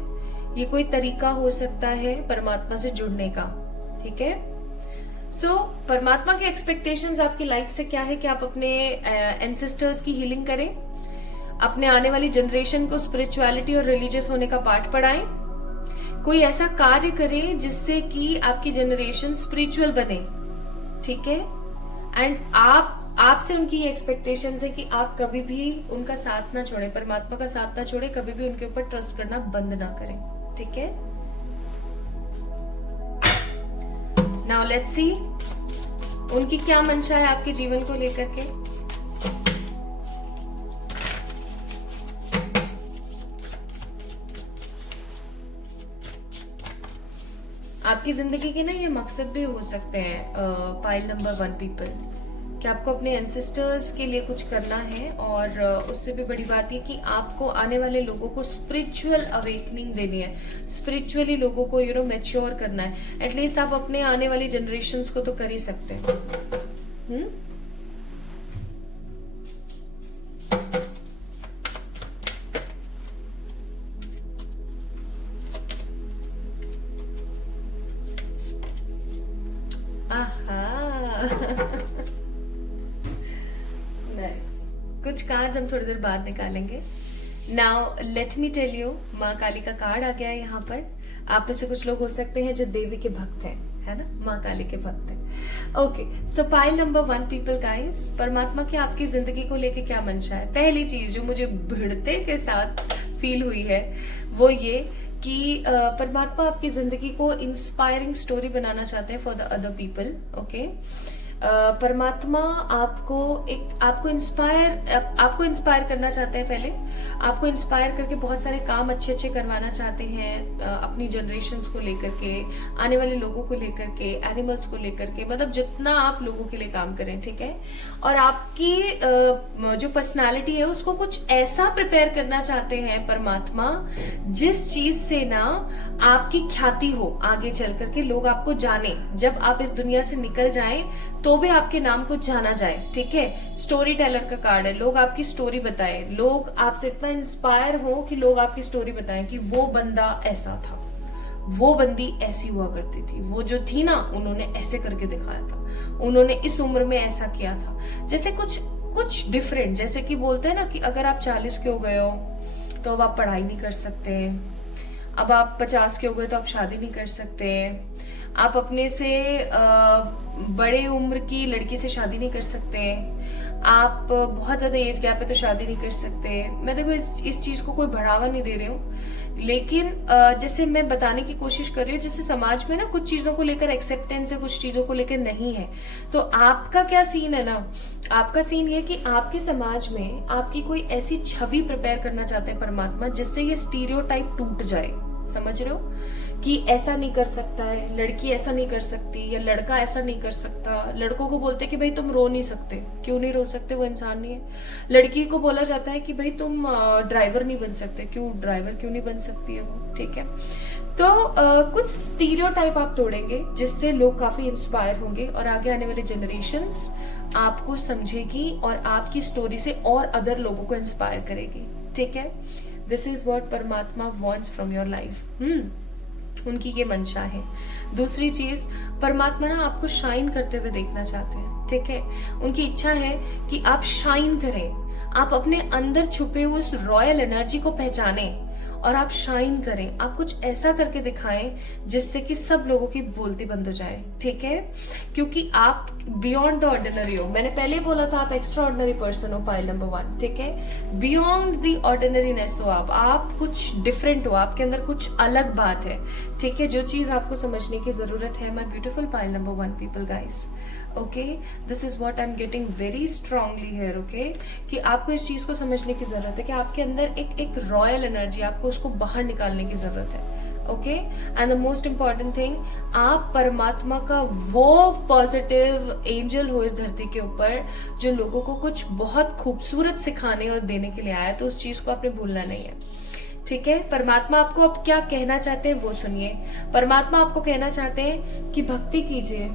ये कोई तरीका हो सकता है परमात्मा से जुड़ने का. ठीक है, परमात्मा के एक्सपेक्टेशंस आपकी लाइफ से क्या है कि आप अपने एंसेस्टर्स की हीलिंग करें, अपने आने वाली जनरेशन को स्पिरिचुअलिटी और रिलीजियस होने का पाठ पढ़ाएं, कोई ऐसा कार्य करें जिससे कि आपकी जनरेशन स्पिरिचुअल बने, ठीक है। एंड आपसे उनकी ये एक्सपेक्टेशंस है कि आप कभी भी उनका साथ ना छोड़े, परमात्मा का साथ ना छोड़े, कभी भी उनके ऊपर ट्रस्ट करना बंद ना करें, ठीक है। नाउ लेट्स सी उनकी क्या मंशा है आपके जीवन को लेकर के। आपकी जिंदगी के ना ये मकसद भी हो सकते हैं पाइल नंबर 1 पीपल, कि आपको अपने एंसेस्टर्स के लिए कुछ करना है, और उससे भी बड़ी बात ये कि आपको आने वाले लोगों को स्पिरिचुअल अवेकनिंग देनी है, स्पिरिचुअली लोगों को मैच्योर करना है। एटलीस्ट आप अपने आने वाली जनरेशन्स को तो कर ही सकते हैं। कुछ कार्ड्स हम थोड़ी देर बाद निकालेंगे। Now let me tell you, माँ काली का कार्ड आ गया है यहाँ पर। आप में से कुछ लोग हो सकते हैं जो देवी के भक्त हैं, है ना, माँ काली के भक्त हैं। ओके, सो पाइल नंबर 1 पीपल गाइस, परमात्मा की आपकी जिंदगी को लेके क्या मंशा है। पहली चीज जो मुझे भिड़ते के साथ फील हुई है वो ये कि परमात्मा आपकी जिंदगी को इंस्पायरिंग स्टोरी बनाना चाहते हैं for the other people. Okay, परमात्मा आपको इंस्पायर करना चाहते हैं। पहले आपको इंस्पायर करके बहुत सारे काम अच्छे अच्छे करवाना चाहते हैं, अपनी जनरेशन्स को लेकर के, आने वाले लोगों को लेकर के, एनिमल्स को लेकर के, मतलब जितना आप लोगों के लिए काम करें, ठीक है। और आपकी जो पर्सनालिटी है उसको कुछ ऐसा प्रिपेयर करना चाहते हैं परमात्मा जिस चीज से ना आपकी ख्याति हो, आगे चल करके लोग आपको जाने, जब आप इस दुनिया से निकल जाएं तो भी आपके नाम को जाना जाए, ठीक है। स्टोरी टेलर का कार्ड है, लोग आपकी स्टोरी बताएं, लोग आपसे इतना इंस्पायर हो कि लोग आपकी स्टोरी बताएं कि वो बंदा ऐसा था, वो बंदी ऐसी हुआ करती थी, वो जो थी ना उन्होंने ऐसे करके दिखाया था, उन्होंने इस उम्र में ऐसा किया था। जैसे कुछ डिफरेंट, जैसे कि बोलते हैं ना कि अगर आप 40 के हो गए हो तो अब आप पढ़ाई नहीं कर सकते, अब आप 50 के हो गए तो आप शादी नहीं कर सकते, आप अपने से बड़े उम्र की लड़की से शादी नहीं कर सकते, आप बहुत ज्यादा एज गैप है तो शादी नहीं कर सकते। मैं देखो इस चीज को कोई बढ़ावा नहीं दे रही हूँ, लेकिन जैसे मैं बताने की कोशिश कर रही हूँ, जैसे समाज में ना कुछ चीजों को लेकर एक्सेप्टेंस है, कुछ चीजों को लेकर नहीं है। तो आपका क्या सीन है ना, आपका सीन ये कि आपके समाज में आपकी कोई ऐसी छवि प्रिपेयर करना चाहते हैं परमात्मा जिससे ये स्टीरियोटाइप टूट जाए। समझ रहे हो कि ऐसा नहीं कर सकता है, लड़की ऐसा नहीं कर सकती, या लड़का ऐसा नहीं कर सकता। लड़कों को बोलते कि भाई तुम रो नहीं सकते, क्यों नहीं रो सकते, वो इंसान नहीं है। लड़की को बोला जाता है कि भाई तुम ड्राइवर नहीं बन सकते, क्यों ड्राइवर क्यों नहीं बन सकती है वो, ठीक है। तो कुछ स्टीरियोटाइप आप तोड़ेंगे जिससे लोग काफी इंस्पायर होंगे और आगे आने वाले जनरेशन्स आपको समझेगी और आपकी स्टोरी से और अदर लोगों को इंस्पायर करेगी, ठीक है। दिस इज वॉट परमात्मा वॉन्ट्स फ्रॉम योर लाइफ। उनकी ये मंशा है। दूसरी चीज, परमात्मा ना आपको शाइन करते हुए देखना चाहते हैं, ठीक है। उनकी इच्छा है कि आप शाइन करें, आप अपने अंदर छुपे हुए उस रॉयल एनर्जी को पहचाने और आप शाइन करें, आप कुछ ऐसा करके दिखाएं जिससे कि सब लोगों की बोलती बंद हो जाए, ठीक है। क्योंकि आप बियॉन्ड द ऑर्डिनरी हो, मैंने पहले ही बोला था आप एक्स्ट्रा ऑर्डिनरी पर्सन हो, पाइल नंबर 1, ठीक है। बियॉन्ड द ऑर्डिनरीनेस हो आप कुछ डिफरेंट हो, आपके अंदर कुछ अलग बात है, ठीक है, जो चीज आपको समझने की जरूरत है। My beautiful pile number 1 people guys, okay, this is what I am getting very strongly here, okay, कि आपको इस चीज को समझने की जरूरत है कि आपके अंदर एक रॉयल एनर्जी, आपको उसको बाहर निकालने की जरूरत है, okay. And the most important thing, आप परमात्मा का वो पॉजिटिव एंजल हो इस धरती के ऊपर जो लोगों को कुछ बहुत खूबसूरत सिखाने और देने के लिए आया, तो उस चीज को आपने भूलना नहीं है, ठीक है। परमात्मा आपको अब क्या कहना चाहते हैं वो सुनिए। परमात्मा आपको कहना चाहते हैं कि भक्ति कीजिए,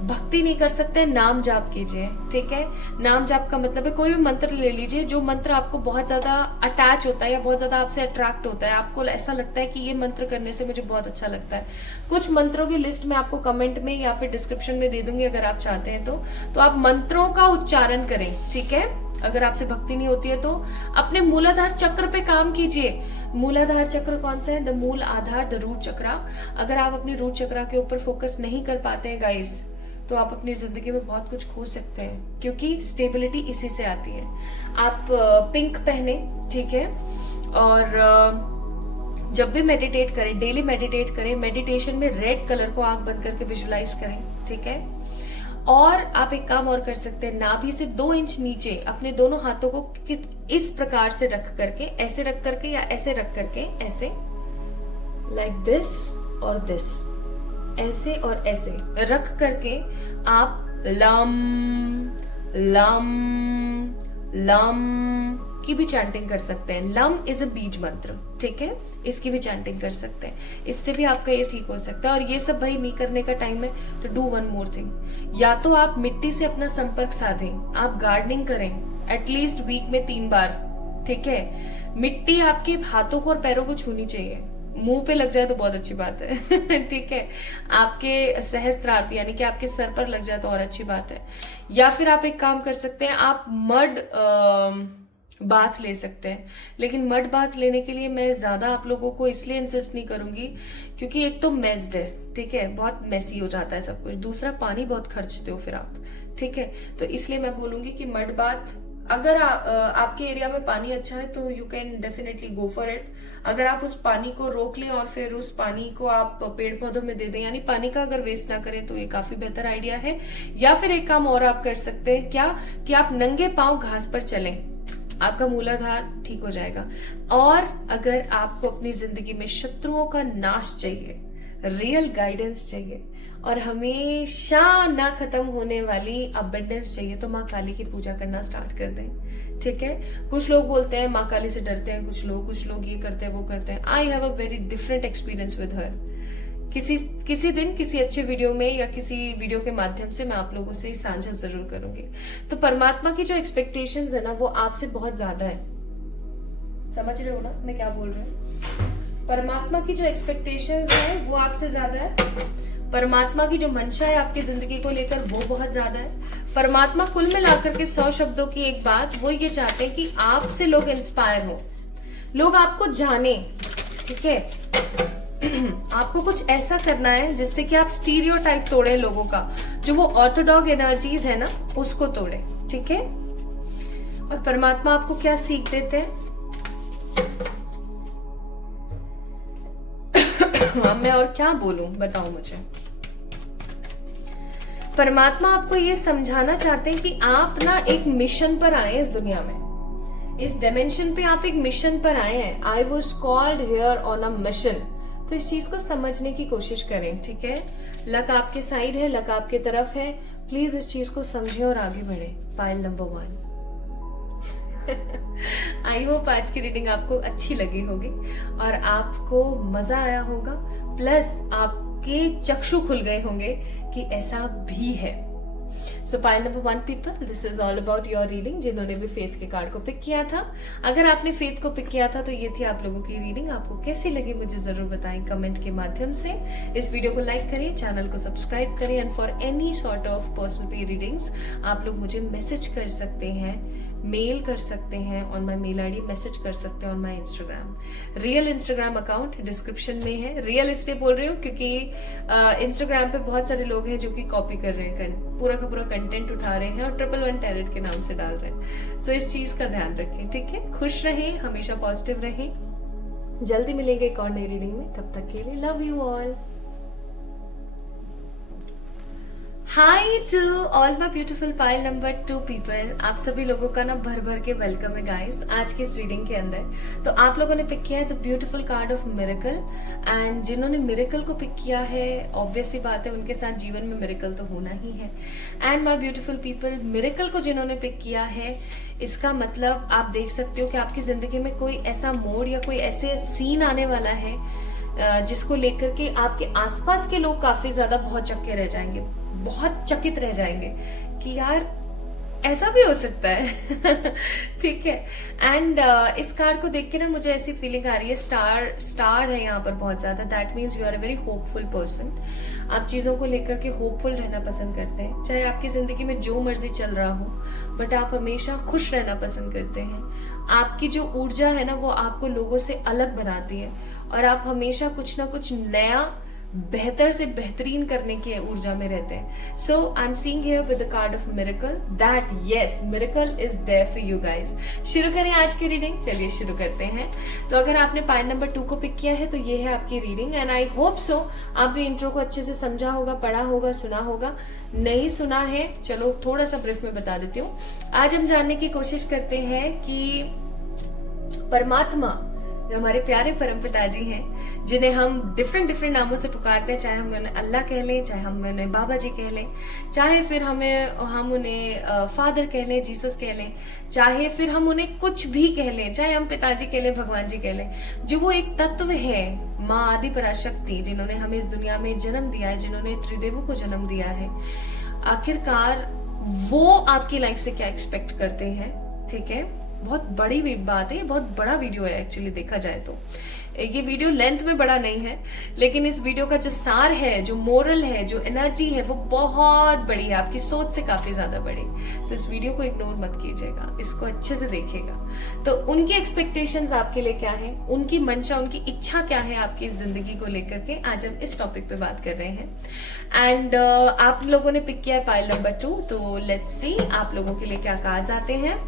भक्ति नहीं कर सकते, नाम जाप कीजिए, ठीक है। नाम जाप का मतलब है कोई भी मंत्र ले लीजिए जो मंत्र आपको बहुत ज्यादा अटैच होता है या बहुत ज्यादा आपसे अट्रैक्ट होता है, आपको ऐसा लगता है कि ये मंत्र करने से मुझे बहुत अच्छा लगता है। कुछ मंत्रों की लिस्ट मैं आपको कमेंट में या फिर डिस्क्रिप्शन में दे दूंगी अगर आप चाहते हैं तो आप मंत्रों का उच्चारण करें, ठीक है। अगर आपसे भक्ति नहीं होती है तो अपने मूलाधार चक्र पे काम कीजिए। मूलाधार चक्र कौन सा है? द मूल आधार, द रूट चक्रा। अगर आप अपनी रूट चक्रा के ऊपर फोकस नहीं कर पाते हैं गाइस, तो आप अपनी जिंदगी में बहुत कुछ खो सकते हैं, क्योंकि स्टेबिलिटी इसी से आती है। आप पिंक पहने, ठीक है, और जब भी मेडिटेट करें, डेली मेडिटेट करें, मेडिटेशन में रेड कलर को आंख बंद करके विजुलाइज करें, ठीक है। और आप एक काम और कर सकते हैं, नाभि से 2 इंच नीचे अपने दोनों हाथों को इस प्रकार से रख करके, ऐसे रख करके या ऐसे रख करके, ऐसे लाइक दिस और दिस, ऐसे और ऐसे रख करके आप लम लम लम की भी चैंटिंग कर सकते हैं। लम इज अ बीज मंत्र, ठीक है, इसकी भी चैंटिंग कर सकते हैं, इससे भी आपका ये ठीक हो सकता है। और ये सब भाई नहीं करने का टाइम है तो डू वन मोर थिंग, या तो आप मिट्टी से अपना संपर्क साधें, आप गार्डनिंग करें एटलीस्ट वीक में 3 बार, ठीक है। मिट्टी आपके हाथों को और पैरों को छूनी चाहिए, मुंह पे लग जाए तो बहुत अच्छी बात है ठीक है। आपके सहस्त्रार्थ यानी कि आपके सर पर लग जाए तो और अच्छी बात है। या फिर आप एक काम कर सकते हैं, आप मड बाथ ले सकते हैं, लेकिन मड बाथ लेने के लिए मैं ज्यादा आप लोगों को इसलिए इंसिस्ट नहीं करूंगी क्योंकि एक तो मेस्ड है, ठीक है, बहुत मेसी हो जाता है सब कुछ, दूसरा पानी बहुत खर्चते हो फिर आप, ठीक है। तो इसलिए मैं बोलूंगी कि मड बाथ, अगर आपके एरिया में पानी अच्छा है तो you can definitely go for it. अगर आप उस पानी को रोक लें और फिर उस पानी को आप पेड़ पौधों में दे दें, यानी पानी का अगर वेस्ट ना करें, तो ये काफी बेहतर आइडिया है। या फिर एक काम और आप कर सकते हैं, क्या कि आप नंगे पांव घास पर चलें, आपका मूलाधार ठीक हो जाएगा। और अगर आपको अपनी जिंदगी में शत्रुओं का नाश चाहिए, रियल गाइडेंस चाहिए और हमेशा ना खत्म होने वाली अबंडेंस चाहिए, तो माँ काली की पूजा करना स्टार्ट कर दें, ठीक है। कुछ लोग बोलते हैं माँ काली से डरते हैं, कुछ लोग ये करते हैं वो करते हैं। I have a very different experience with her. किसी दिन किसी अच्छे वीडियो में या किसी वीडियो के माध्यम से मैं आप लोगों से साझा जरूर करूंगी। तो परमात्मा की जो एक्सपेक्टेशंस है ना, वो आपसे बहुत ज्यादा है। समझ रहे हो ना मैं क्या बोल रही हूँ? परमात्मा की जो एक्सपेक्टेशंस है वो आपसे ज्यादा है। परमात्मा की जो मंशा है आपकी जिंदगी को लेकर वो बहुत ज्यादा है। परमात्मा कुल मिलाकर के 100 शब्दों की एक बात, वो ये चाहते हैं कि आपसे लोग इंस्पायर हो, लोग आपको जाने, ठीक है। आपको कुछ ऐसा करना है जिससे कि आप स्टीरियोटाइप तोड़े लोगों का, जो वो ऑर्थोडॉक्स एनर्जीज है ना, उसको तोड़े, ठीक है। और परमात्मा आपको क्या सीख देते हैं? मैं और क्या बोलूं, बताओ मुझे। परमात्मा आपको ये समझाना चाहते हैं कि आप ना एक मिशन पर आए इस दुनिया में, इस डायमेंशन पे आप एक मिशन पर आए हैं। I was called here on a mission. तो इस चीज को समझने की कोशिश करें, ठीक है। लक आपके साइड है, लक आपके तरफ है, प्लीज इस चीज को समझें और आगे बढ़े। Pile number 1। आई होप आज की रीडिंग आपको अच्छी लगी होगी और आपको मजा आया होगा, प्लस आपके चक्षु खुल गए होंगे कि ऐसा भी है। So pile number 1 people, this is all about your reading. जिन्होंने भी फेथ के कार्ड को पिक किया था, अगर आपने फेथ को पिक किया था तो ये थी आप लोगों की रीडिंग। आपको कैसी लगी मुझे जरूर बताएं कमेंट के माध्यम से। इस वीडियो को लाइक करें, चैनल को सब्सक्राइब करें, and for any sort of personal पे रीडिंग्स आप लोग मुझे मैसेज कर सकते हैं, मेल कर सकते हैं on my mail ID, message कर सकते हैं on my Instagram. Real Instagram account description में है। रियल इसलिए बोल रही हूँ क्योंकि इंस्टाग्राम पे बहुत सारे लोग हैं जो कि कॉपी कर रहे हैं, पूरा का पूरा कंटेंट उठा रहे हैं और 111 टैरेट के नाम से डाल रहे हैं। सो इस चीज का ध्यान रखें, ठीक है। खुश रहें, हमेशा पॉजिटिव रहें। जल्दी मिलेंगे एक और नई रीडिंग में, तब तक के लिए love you all. Hi to all my beautiful pile number 2 people. आप सभी लोगों का ना भर भर के वेलकम है गाइस आज की इस रीडिंग के अंदर। तो आप लोगों ने पिक किया है the beautiful card of miracle, and जिन्होंने मिरेकल को पिक किया है ऑब्वियस सी बात है उनके साथ जीवन में मिरेकल तो होना ही है। And my beautiful people, miracle को जिन्होंने पिक किया है, इसका मतलब आप देख सकते हो कि आपकी जिंदगी में कोई ऐसा मोड़ या कोई ऐसे सीन आने वाला है जिसको लेकर के आपके आसपास के लोग काफी ज्यादा बहुत चक्के रह जाएंगे, बहुत चकित रह जाएंगे कि यार ऐसा भी हो सकता है। ठीक है। एंड इस कार्ड को देख के ना मुझे ऐसी फीलिंग आ रही है, स्टार है यहाँ पर बहुत ज्यादा। That means you are a very hopeful person. आप चीजों को लेकर के होपफुल रहना पसंद करते हैं, चाहे आपकी जिंदगी में जो मर्जी चल रहा हो, बट आप हमेशा खुश रहना पसंद करते हैं। आपकी जो ऊर्जा है ना वो आपको लोगों से अलग बनाती है, और आप हमेशा कुछ ना कुछ नया बेहतर से बेहतरीन करने की ऊर्जा में रहते हैं। So I am seeing here with the card of miracle that yes, miracle is there for you guys. शुरू करें आज की रीडिंग। चलिए शुरू करते हैं। तो अगर आपने पाइल नंबर 2 को पिक किया है तो ये है आपकी reading, and I hope so आपने इंट्रो को अच्छे से समझा होगा, पढ़ा होगा, सुना होगा। नहीं सुना है, चलो थोड़ा सा ब्रीफ में बता देती हूँ। आज हम जानने की कोशिश करते हैं कि परमात्मा जो हमारे प्यारे परम पिताजी हैं, जिन्हें हम डिफरेंट नामों से पुकारते हैं, चाहे हम उन्हें अल्लाह कह लें, चाहे हम उन्हें बाबा जी कह लें, चाहे फिर हम उन्हें फादर कह लें, जीसस कह लें, चाहे फिर हम उन्हें कुछ भी कह लें, चाहे हम पिताजी कह लें, भगवान जी कह लें, जो वो एक तत्व है, माँ आदि पराशक्ति, जिन्होंने हमें इस दुनिया में जन्म दिया है, जिन्होंने त्रिदेवों को जन्म दिया है। आखिरकार वो आपकी लाइफ से क्या एक्सपेक्ट करते हैं। ठीक है, बहुत बड़ी बात है, ये बहुत बड़ा वीडियो है एक्चुअली देखा जाए तो। ये वीडियो लेंथ में बड़ा नहीं है, लेकिन इस वीडियो का जो सार है, जो मोरल है, जो एनर्जी है, वो बहुत बड़ी है, आपकी सोच से काफी ज्यादा बड़ी। सो इस वीडियो को इग्नोर मत कीजिएगा, इसको अच्छे से देखिएगा। तो उनकी एक्सपेक्टेशंस आपके लिए क्या है, उनकी मंशा, उनकी इच्छा क्या है आपकी जिंदगी को लेकर के, आज हम इस टॉपिक पे बात कर रहे हैं। एंड आप लोगों ने पिक किया है पाइल नंबर 2, तो लेट्स सी आप लोगों के लिए क्या कार्ड्स आते हैं।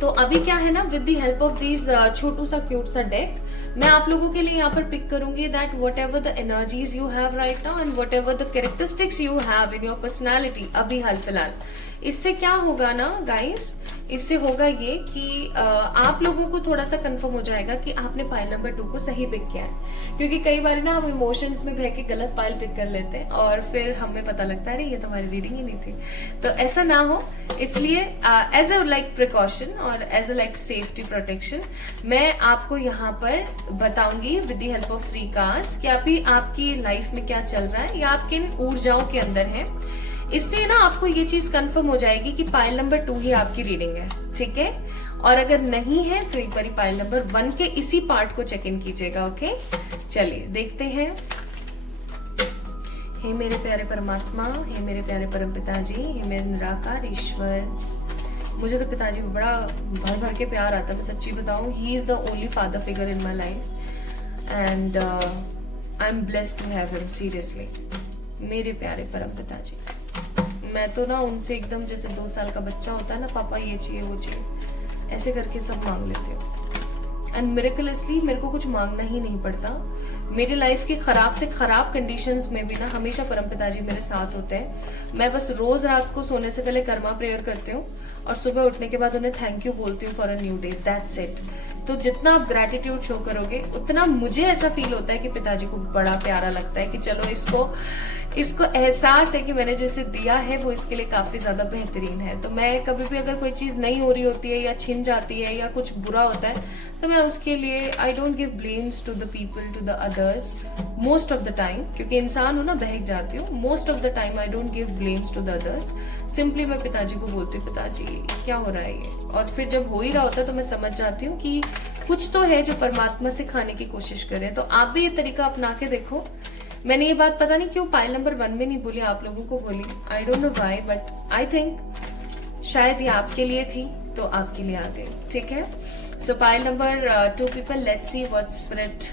तो अभी क्या है ना, with the help of this छोटू सा क्यूट सा डेक, मैं आप लोगों के लिए यहाँ पर पिक करूंगी that what ever the energies you have right now and what ever the characteristics you have in your personality अभी हाल फिलहाल। इससे क्या होगा ना गाइस, इससे होगा ये कि आप लोगों को थोड़ा सा कंफर्म हो जाएगा कि आपने पाइल नंबर 2 को सही पिक किया है। क्योंकि कई बार ना हम इमोशंस में बह के गलत पाइल पिक कर लेते हैं और फिर हमें पता लगता है ये तो हमारी रीडिंग ही नहीं थी। तो ऐसा ना हो, इसलिए एज अ लाइक प्रिकॉशन और as a like safety protection मैं आपको यहाँ पर बताऊंगी with the help of 3 cards कि अभी आपकी लाइफ में क्या चल रहा है या आप किन ऊर्जाओं के अंदर है। इससे ना आपको ये चीज कंफर्म हो जाएगी कि पाइल नंबर 2 ही आपकी रीडिंग है। ठीक है, और अगर नहीं है तो एक बार पाइल नंबर 1 के इसी पार्ट को चेक इन कीजिएगा। ओके, चलिए देखते हैं। हे मेरे प्यारे परमात्मा, हे मेरे प्यारे परम पिताजी, हे मेरे निराकार ईश्वर। मुझे तो पिताजी में बड़ा भर भर के प्यार आता है, मैं सच्ची बताऊं। He is the only father figure in my life and I am blessed to have him, seriously. मेरे प्यारे परम पिताजी, मैं तो ना उनसे एकदम जैसे 2 साल का बच्चा होता है ना, पापा ये चाहिए वो चाहिए, ऐसे करके सब मांग लेते हो। एंड मिरेकलसली मेरे को कुछ मांगना ही नहीं पड़ता। मेरी लाइफ की खराब से खराब कंडीशंस में भी ना हमेशा परम पिताजी मेरे साथ होते हैं। मैं बस रोज रात को सोने से पहले कर्मा प्रेयर करती हूँ और सुबह उठने के बाद उन्हें थैंक यू बोलती हूँ for a new day, that's it. तो जितना आप ग्रेटिट्यूड शो करोगे उतना मुझे ऐसा फील होता है कि पिताजी को बड़ा प्यारा लगता है कि चलो इसको एहसास है कि मैंने जैसे दिया है वो इसके लिए काफी ज्यादा बेहतरीन है। तो मैं कभी भी अगर कोई चीज नहीं हो रही होती है या छिन जाती है या कुछ बुरा होता है तो मैं उसके लिए I don't give blames to the people, to the others most of the time, क्योंकि इंसान हो ना, बहक जाती हूँ। Most of the time I don't give blames to the others. Simply मैं पिताजी को बोलती हूँ पिताजी क्या हो रहा है ये, और फिर जब हो ही रहा होता है तो मैं समझ जाती हूँ कि कुछ तो है जो परमात्मा से खाने की कोशिश करे। तो आप भी ये तरीका अपना के देखो। मैंने ये बात पता नहीं क्यों पाइल नंबर 1 में नहीं बोली, आप लोगों को बोली। I don't know why, but I think शायद ये आपके लिए थी तो आपके लिए आ गई। ठीक है, so pile number 2 people, let's see what spirit,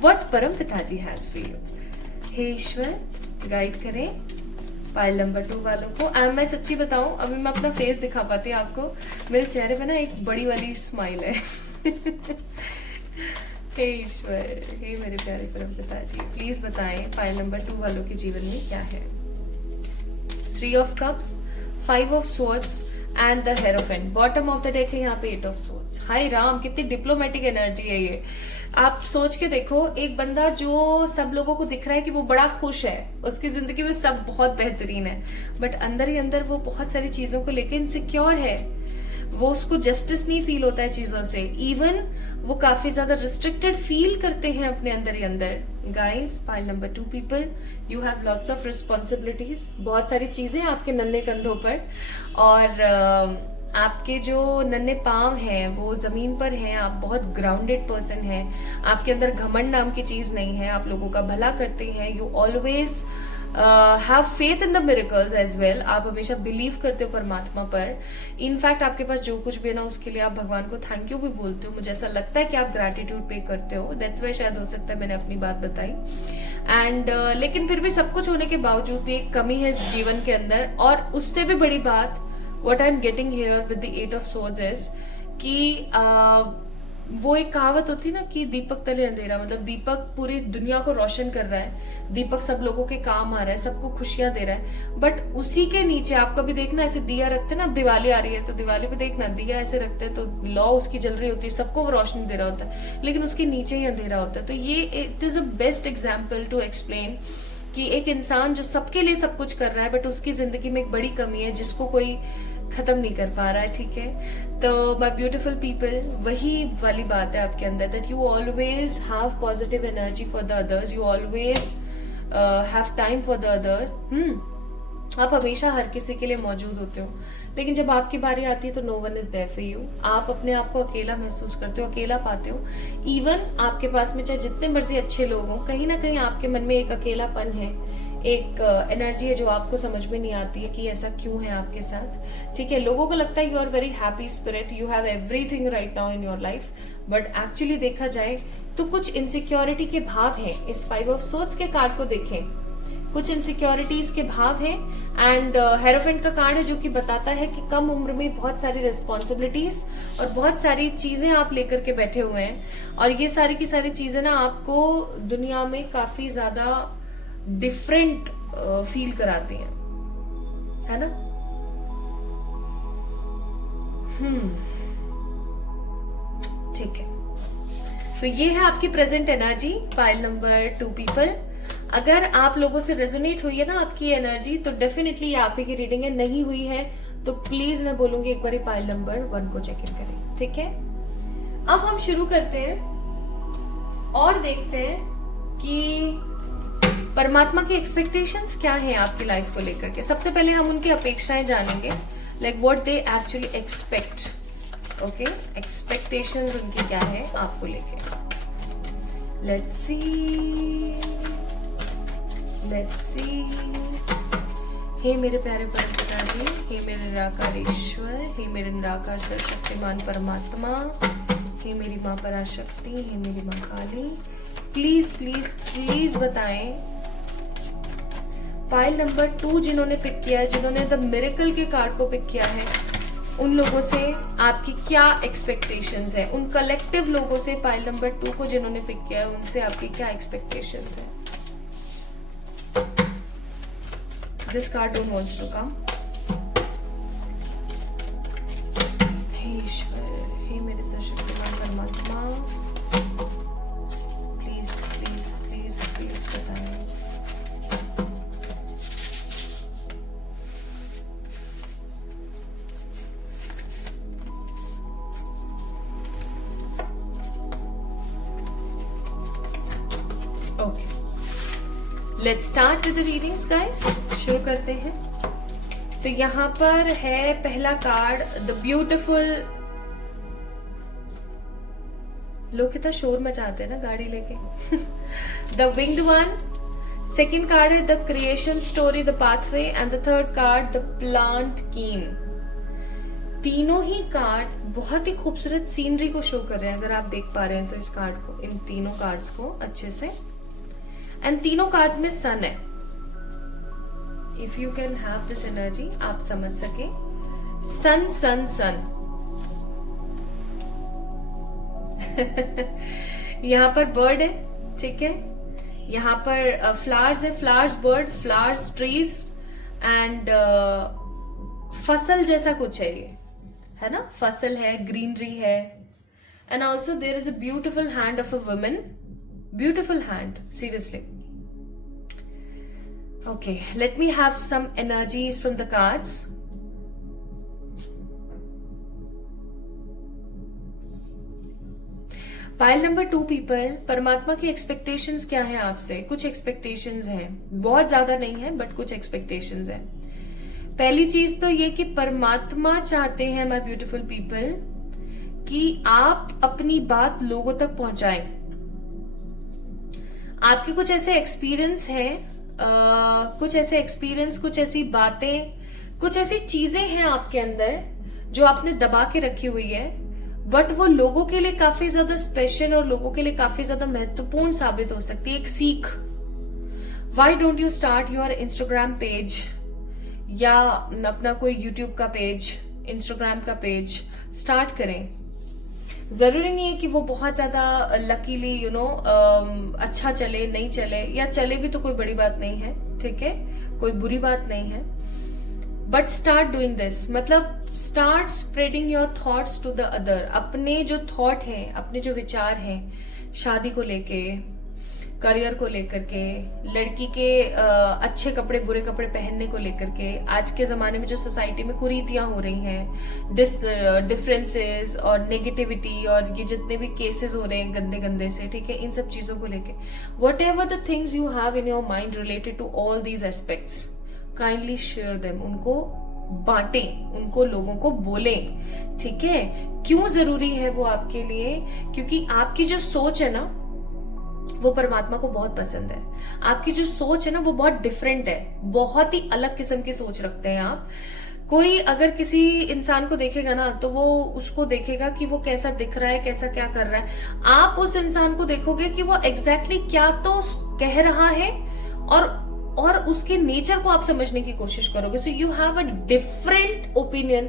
what परम पिताजी हैज फॉर यू। हे ईश्वर, गाइड करें पाइल नंबर 2 वालों को। मैं सच्ची बताऊं, अभी मैं अपना फेस दिखा पाती हूँ आपको, मेरे चेहरे पे ना एक बड़ी वाली स्माइल है। हे ईश्वर, हे मेरे प्यारे परम पिताजी, प्लीज बताएं पाइल नंबर 2 वालों के जीवन में क्या है। 3 of cups, 5 of swords and the hierophant. Bottom of the deck है यहाँ पे 8 ऑफ स्वॉर्ड्स। हाय राम, कितनी डिप्लोमेटिक एनर्जी है ये। आप सोच के देखो, एक बंदा जो सब लोगों को दिख रहा है कि वो बड़ा खुश है, उसकी जिंदगी में सब बहुत बेहतरीन है, बट अंदर ही अंदर वो बहुत सारी चीजों को लेकर इनसिक्योर है। वो उसको जस्टिस नहीं फील होता है चीजों से, इवन वो काफी ज्यादा रिस्ट्रिक्टेड फील करते हैं अपने अंदर ही अंदर। Guys, pile number 2 people, you have lots of responsibilities, बहुत सारी चीजें आपके नन्हे कंधों पर, और आपके जो नन्हे पांव हैं वो जमीन पर हैं। आप बहुत ग्राउंडेड पर्सन हैं, आपके अंदर घमंड नाम की चीज नहीं है, आप लोगों का भला करते हैं। You always have faith in the miracles as well, आप हमेशा बिलीव करते हो परमात्मा पर। इनफैक्ट आपके पास जो कुछ भी है ना, उसके लिए आप भगवान को थैंक यू भी बोलते हो। मुझे ऐसा लगता है कि आप ग्रैटिट्यूड पे करते हो, दैट्स वाई शायद हो सकता है मैंने अपनी बात बताई। एंड लेकिन फिर भी सब कुछ होने के बावजूद भी एक कमी है इस जीवन के अंदर, और उससे भी बड़ी बात what I'm getting here with the 8 of swords is कि वो एक कहावत होती है ना कि दीपक तले अंधेरा, मतलब दीपक पूरी दुनिया को रोशन कर रहा है, दीपक सब लोगों के काम आ रहा है, सबको खुशियां दे रहा है, बट उसी के नीचे आप कभी देखना ऐसे दिया रखते हैं ना, अब दिवाली आ रही है तो दिवाली पे देखना दिया ऐसे रखते हैं तो लौ उसकी जल रही होती है, सबको वो रोशनी दे रहा होता है, लेकिन उसके नीचे ही अंधेरा होता है। तो ये it is a best example to explain कि एक इंसान जो सबके लिए सब कुछ कर रहा है, बट उसकी जिंदगी में एक बड़ी कमी है जिसको कोई खत्म नहीं कर पा रहा है, ठीक है। तो माय ब्यूटीफुल पीपल, वही वाली बात है आपके अंदर, that you always have positive energy for the others, you always have time for the other. आप हमेशा हर किसी के लिए मौजूद होते हो, लेकिन जब आपकी बारी आती है तो no one is there for you. आप अपने आप को अकेला महसूस करते हो, अकेला पाते हो। इवन आपके पास में चाहे जितने मर्जी अच्छे लोग हों, कहीं ना कहीं आपके मन में एक अकेलापन है, एक एनर्जी है जो आपको समझ में नहीं आती है कि ऐसा क्यों है आपके साथ, ठीक है। लोगों को लगता है you are very happy spirit, you have everything right now in your life, but actually देखा जाए तो कुछ इनसिक्योरिटी के भाव हैं। इस 5 ऑफ सोर्ड्स के कार्ड को देखें, कुछ इनसिक्योरिटीज के भाव हैं। एंड हेरोफेंट का कार्ड है जो कि बताता है कि कम उम्र में बहुत सारी रिस्पॉन्सिबिलिटीज और बहुत सारी चीजें आप लेकर के बैठे हुए हैं, और ये सारी की सारी चीजें ना आपको दुनिया में काफी ज्यादा डिफरेंट फील कराती हैं, है ना। ठीक है, तो ये है आपकी present energy, pile number 2 people. अगर आप लोगों से रेजोनेट हुई है ना आपकी एनर्जी, तो डेफिनेटली आप ही की रीडिंग है। नहीं हुई है तो प्लीज मैं बोलूंगी एक बार पाइल नंबर 1 को चेक इन करें, ठीक है। अब हम शुरू करते हैं और देखते हैं कि परमात्मा की एक्सपेक्टेशंस क्या हैं आपकी लाइफ को लेकर के। सबसे पहले हम उनकी अपेक्षाएं जानेंगे, like what they actually expect. Okay, expectations उनकी क्या है आपको लेके। Let's see. हे मेरे प्यारे परमपिता जी, हे मेरे निराकार ईश्वर, हे मेरे निराकार सर्वशक्तिमान परमात्मा, हे मेरी माँ पराशक्ति, हे मेरी माँ काली, प्लीज प्लीज प्लीज बताएं फाइल नंबर 2 जिन्होंने पिक किया है, जिन्होंने द मिरेकल के कार्ड को पिक किया है, उन लोगों से आपकी क्या एक्सपेक्टेशंस है। उन कलेक्टिव लोगों से फाइल नंबर 2 को जिन्होंने पिक किया है, उनसे आपकी क्या एक्सपेक्टेशंस है। This card don't wants to come. हे ईश्वर, हे मेरे सर्वशक्तिमान परमात्मा, प्लीज प्लीज प्लीज प्लीज बताएं। Okay, let's start with the readings guys. शुरू करते हैं। तो यहाँ पर है पहला कार्ड, द ब्यूटिफुल। लोग कितना शोर मचाते हैं ना गाड़ी लेके। The winged one. Second card है the creation story, the pathway, and the third card the plant keen. तीनों ही कार्ड बहुत ही खूबसूरत सीनरी को शो कर रहे हैं, अगर आप देख पा रहे हैं तो इस कार्ड को, इन तीनों कार्ड्स को अच्छे से। एंड तीनों कार्ड्स में सन है। If you can have this energy, आप समझ सके, सन सन सन। यहाँ पर बर्ड है, ठीक है। यहाँ पर फ्लावर्स है, flowers bird, flowers trees, and फसल जैसा कुछ है ये, है ना। फसल है, ग्रीनरी है, and also there is a beautiful hand of a woman, beautiful hand, seriously. Okay, let me have some energies from the cards. Pile number 2 people, परमात्मा की एक्सपेक्टेशंस क्या है आपसे? कुछ एक्सपेक्टेशंस हैं, बहुत ज्यादा नहीं है बट कुछ एक्सपेक्टेशंस हैं। पहली चीज तो ये कि परमात्मा चाहते हैं माय ब्यूटीफुल पीपल कि आप अपनी बात लोगों तक पहुंचाएं। आपके कुछ ऐसे एक्सपीरियंस हैं, कुछ ऐसे एक्सपीरियंस, कुछ ऐसी बातें, कुछ ऐसी चीजें हैं आपके अंदर जो आपने दबा के रखी हुई है, बट वो लोगों के लिए काफी ज्यादा स्पेशल और लोगों के लिए काफी ज्यादा महत्वपूर्ण साबित हो सकती है। एक सीख। Why don't you start your Instagram page या अपना कोई यूट्यूब का पेज, इंस्टाग्राम का पेज स्टार्ट करें। जरूरी नहीं है कि वो बहुत ज्यादा लकीली अच्छा चले, नहीं चले, या चले भी तो कोई बड़ी बात नहीं है, ठीक है, कोई बुरी बात नहीं है, बट स्टार्ट डूइंग दिस। मतलब start spreading your thoughts to the other. अपने जो थॉट हैं, अपने जो विचार हैं शादी को लेके, करियर को लेकर के, लड़की के अच्छे कपड़े बुरे कपड़े पहनने को लेकर के, आज के जमाने में जो सोसाइटी में कुरीतियां हो रही हैं, डिफरेंसेस और नेगेटिविटी और ये जितने भी केसेस हो रहे हैं गंदे गंदे से, ठीक है, इन सब चीजों को लेके, whatever the things you have in your mind related to all these aspects, kindly share them. उनको बांटें, उनको लोगों को बोलें, ठीक है। क्यों जरूरी है वो आपके लिए? क्योंकि आपकी जो सोच है ना वो परमात्मा को बहुत पसंद है। आपकी जो सोच है ना वो बहुत डिफरेंट है, बहुत ही अलग किस्म की सोच रखते हैं आप। कोई अगर किसी इंसान को देखेगा ना तो वो उसको देखेगा कि वो कैसा दिख रहा है, कैसा क्या कर रहा है। आप उस इंसान को देखोगे कि वो एग्जैक्टली क्या तो कह रहा है और उसके नेचर को आप समझने की कोशिश करोगे। So you have a different opinion,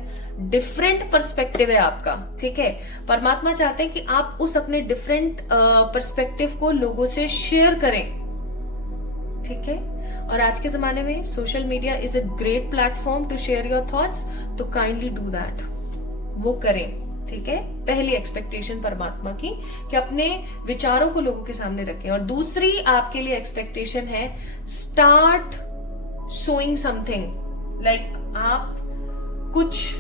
different perspective है आपका, ठीक है। परमात्मा चाहते हैं कि आप उस अपने डिफरेंट पर्सपेक्टिव को लोगों से शेयर करें, ठीक है। और आज के जमाने में social media is a great platform to share your thoughts, तो काइंडली डू दैट, वो करें, ठीक है। पहली एक्सपेक्टेशन परमात्मा की कि अपने विचारों को लोगों के सामने रखें। और दूसरी आपके लिए एक्सपेक्टेशन है स्टार्ट शोइंग समथिंग, लाइक आप कुछ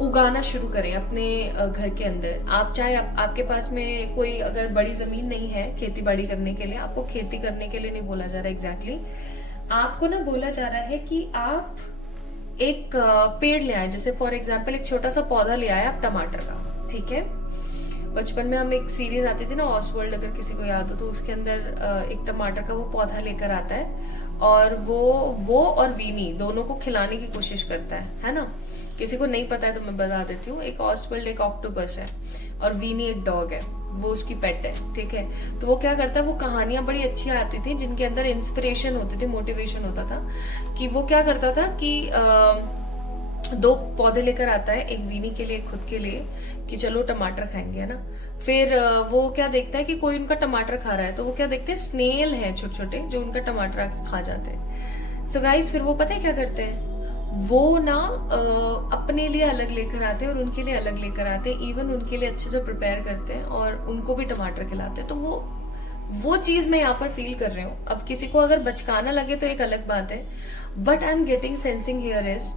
उगाना शुरू करें अपने घर के अंदर। आप चाहे आपके पास में कोई अगर बड़ी जमीन नहीं है खेती बाड़ी करने के लिए, आपको खेती करने के लिए नहीं बोला जा रहा एग्जैक्टली, आपको ना बोला जा रहा है कि आप एक पेड़ ले आए। जैसे फॉर एग्जाम्पल एक छोटा सा पौधा ले आए आप टमाटर का, ठीक है। बचपन में हम एक सीरीज आती थी ना ऑसवर्ल्ड, अगर किसी को याद हो तो, उसके अंदर एक टमाटर का वो पौधा लेकर आता है और वो और वीनी दोनों को खिलाने की कोशिश करता है ना। किसी को नहीं पता है तो मैं बता देती हूँ। एक ऑसवर्ल्ड एक ऑक्टोपस है और वीनी एक डॉग है, वो उसकी पेट है, ठीक है। तो वो क्या करता है, वो कहानियां बड़ी अच्छी आती थी जिनके अंदर इंस्पिरेशन होती थी, मोटिवेशन होता था। कि वो क्या करता था कि दो पौधे लेकर आता है, एक वीनी के लिए एक खुद के लिए, कि चलो टमाटर खाएंगे, है ना। फिर वो क्या देखता है कि कोई उनका टमाटर खा रहा है, तो वो क्या देखते हैं, स्नेल हैं छोटे छोटे जो उनका टमाटर आके खा जाते हैं। सो गाइस फिर वो पता है क्या करते हैं, वो ना अपने लिए अलग लेकर आते हैं और उनके लिए अलग लेकर आते हैं, इवन उनके लिए अच्छे से प्रिपेयर करते हैं और उनको भी टमाटर खिलाते हैं। तो वो चीज मैं यहाँ पर फील कर रही हूँ। अब किसी को अगर बचकाना लगे तो एक अलग बात है, but I am getting sensing here is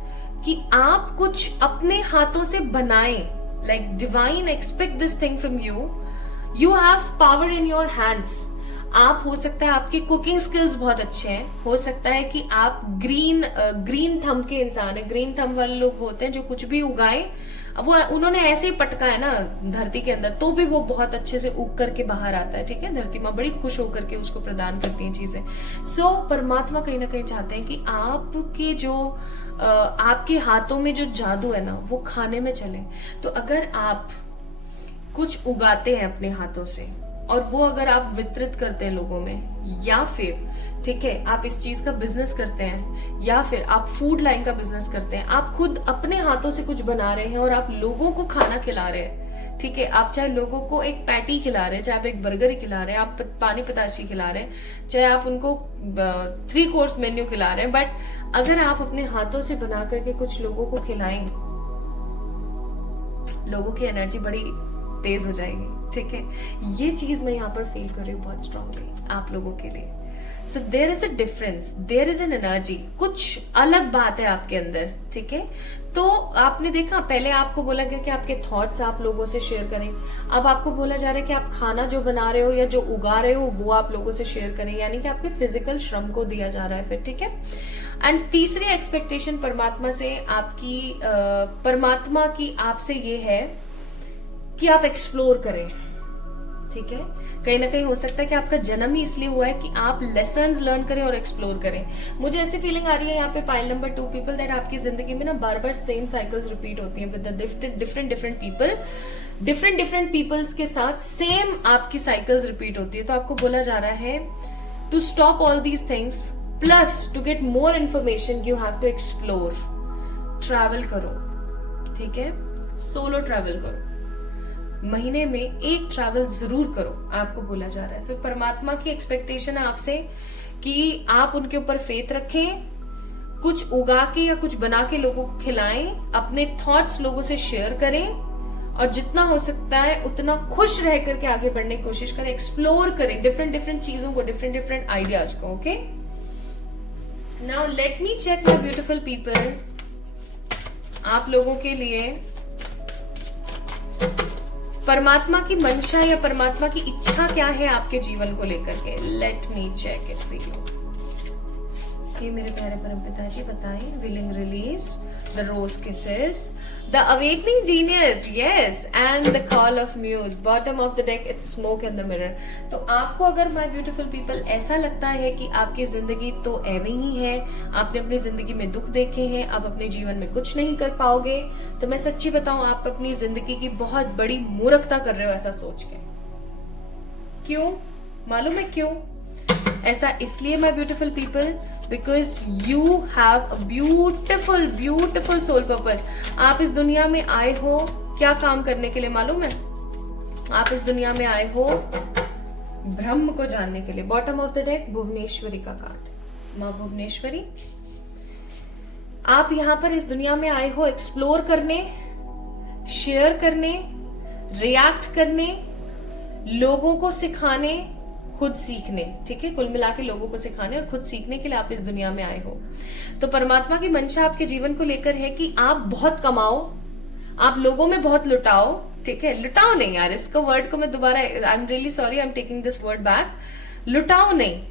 कि आप कुछ अपने हाथों से बनाएं, like divine expect this thing from you, you have power in your hands. आप, हो सकता है आपके कुकिंग स्किल्स बहुत अच्छे हैं, हो सकता है कि आप ग्रीन थंब के इंसान है। ग्रीन थंब वाले लोग वो होते हैं जो कुछ भी उगाए, अब वो उन्होंने ऐसे ही पटका है ना धरती के अंदर, तो भी वो बहुत अच्छे से उग करके बाहर आता है, ठीक है। धरती माँ बड़ी खुश होकर के उसको प्रदान करती हैं चीजें। सो परमात्मा कहीं ना कहीं चाहते हैं कि आपके जो आपके हाथों में जो जादू है ना वो खाने में चले। तो अगर आप कुछ उगाते हैं अपने हाथों से और वो अगर आप वितरित करते हैं लोगों में, या फिर ठीक है आप इस चीज का बिजनेस करते हैं, या फिर आप फूड लाइन का बिजनेस करते हैं, आप खुद अपने हाथों से कुछ बना रहे हैं और आप लोगों को खाना खिला रहे हैं, ठीक है। आप चाहे लोगों को एक पैटी खिला रहे हैं, चाहे आप एक बर्गर ही खिला रहे हैं, आप पानी पताशी खिला रहे हैं, चाहे आप उनको 3 कोर्स मेन्यू खिला रहे हैं, बट अगर आप अपने हाथों से बना करके कुछ लोगों को खिलाएं, लोगों की एनर्जी बड़ी तेज हो जाएगी, ठीक है। ये चीज मैं यहाँ पर फील कर रही हूँ बहुत स्ट्रांगली आप लोगों के लिए। So there is a difference, there is an energy, कुछ अलग बात है आपके अंदर, ठीक है। तो आपने देखा, पहले आपको बोला गया कि आपके थॉट्स आप लोगों से शेयर करें, अब आपको बोला जा रहा है कि आप खाना जो बना रहे हो या जो उगा रहे हो वो आप लोगों से शेयर करें, यानी कि आपके फिजिकल श्रम को दिया जा रहा है फिर, ठीक है। एंड तीसरी एक्सपेक्टेशन परमात्मा से आपकी परमात्मा की आपसे ये है कि आप एक्सप्लोर करें, ठीक है। कहीं ना कहीं हो सकता है कि आपका जन्म ही इसलिए हुआ है कि आप लेसन्स लर्न करें और एक्सप्लोर करें। मुझे ऐसी फीलिंग आ रही है यहाँ पे पाइल नंबर 2 पीपल, दैट आपकी जिंदगी में ना बार बार सेम साइकिल्स रिपीट होती हैं with different people, different peoples के साथ सेम आपकी साइकिल्स रिपीट होती है। तो आपको बोला जा रहा है to stop all these things, plus to get more information you have to explore, travel करो, ठीक है। सोलो ट्रैवल करो, महीने में एक ट्रैवल जरूर करो, आपको बोला जा रहा है। सो परमात्मा की एक्सपेक्टेशन है आपसे कि आप उनके ऊपर फेथ रखें, कुछ उगा के या कुछ बना के लोगों को खिलाएं, अपने थॉट्स लोगों से शेयर करें, और जितना हो सकता है उतना खुश रह करके आगे बढ़ने की कोशिश करें, एक्सप्लोर करें डिफरेंट चीजों को, डिफरेंट आइडियाज को, okay. Now let me check my beautiful people, आप लोगों के लिए परमात्मा की मंशा या परमात्मा की इच्छा क्या है आपके जीवन को लेकर के। Let me check it for you. ये मेरे प्यारे परम पिताजी बताएं। Willing release, the rose kisses, the awakening genius, yes, and the call of muse, bottom of the deck, it's smoke in the mirror. तो आपको अगर माय ब्यूटीफुल पीपल ऐसा लगता है कि आपकी जिंदगी तो एवे ही है, आपने अपनी जिंदगी में दुख देखे हैं, आप अपने जीवन में कुछ नहीं कर पाओगे, तो मैं सच्ची बताऊं आप अपनी जिंदगी की बहुत बड़ी मूर्खता कर रहे हो ऐसा सोच के। क्यों मालूम है क्यों? ऐसा इसलिए my beautiful people, because you have a beautiful soul purpose. आप इस दुनिया में आए हो क्या काम करने के लिए मालूम है? आप इस दुनिया में आए हो ब्रह्म को जानने के लिए। Bottom of the deck, Bhuvaneshwari का कार्ड, माँ भुवनेश्वरी। आप यहाँ पर इस दुनिया में आए हो एक्सप्लोर करने, शेयर करने, रिएक्ट करने, लोगों को सिखाने, खुद सीखने, ठीक है। कुल मिला के लोगों को सिखाने और खुद सीखने के लिए आप इस दुनिया में आए हो। तो परमात्मा की मंशा आपके जीवन को लेकर है कि आप बहुत कमाओ, आप लोगों में बहुत लुटाओ, ठीक है। लुटाओ नहीं यार, इसको वर्ड को मैं दोबारा, I am really sorry, I am taking this word back. लुटाओ नहीं,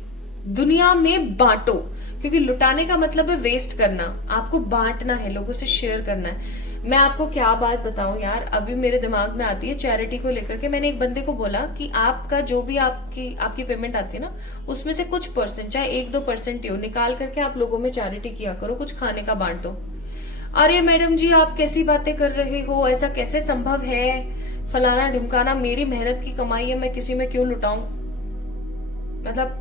दुनिया में बांटो, क्योंकि लुटाने का मतलब है वेस्ट करना। आपको बांटना है, लोगों से शेयर करना है। मैं आपको क्या बात बताऊं यार, अभी मेरे दिमाग में आती है चैरिटी को लेकर के। मैंने एक बंदे को बोला कि आपका जो भी आपकी पेमेंट आती है ना, उसमें से कुछ परसेंट, चाहे 1-2% ही हो, निकाल करके आप लोगों में चैरिटी किया करो, कुछ खाने का बांट दो। अरे मैडम जी आप कैसी बातें कर रहे हो, ऐसा कैसे संभव है, फलाना ढिमकाना, मेरी मेहनत की कमाई है, मैं किसी में क्यों लुटाऊं। मतलब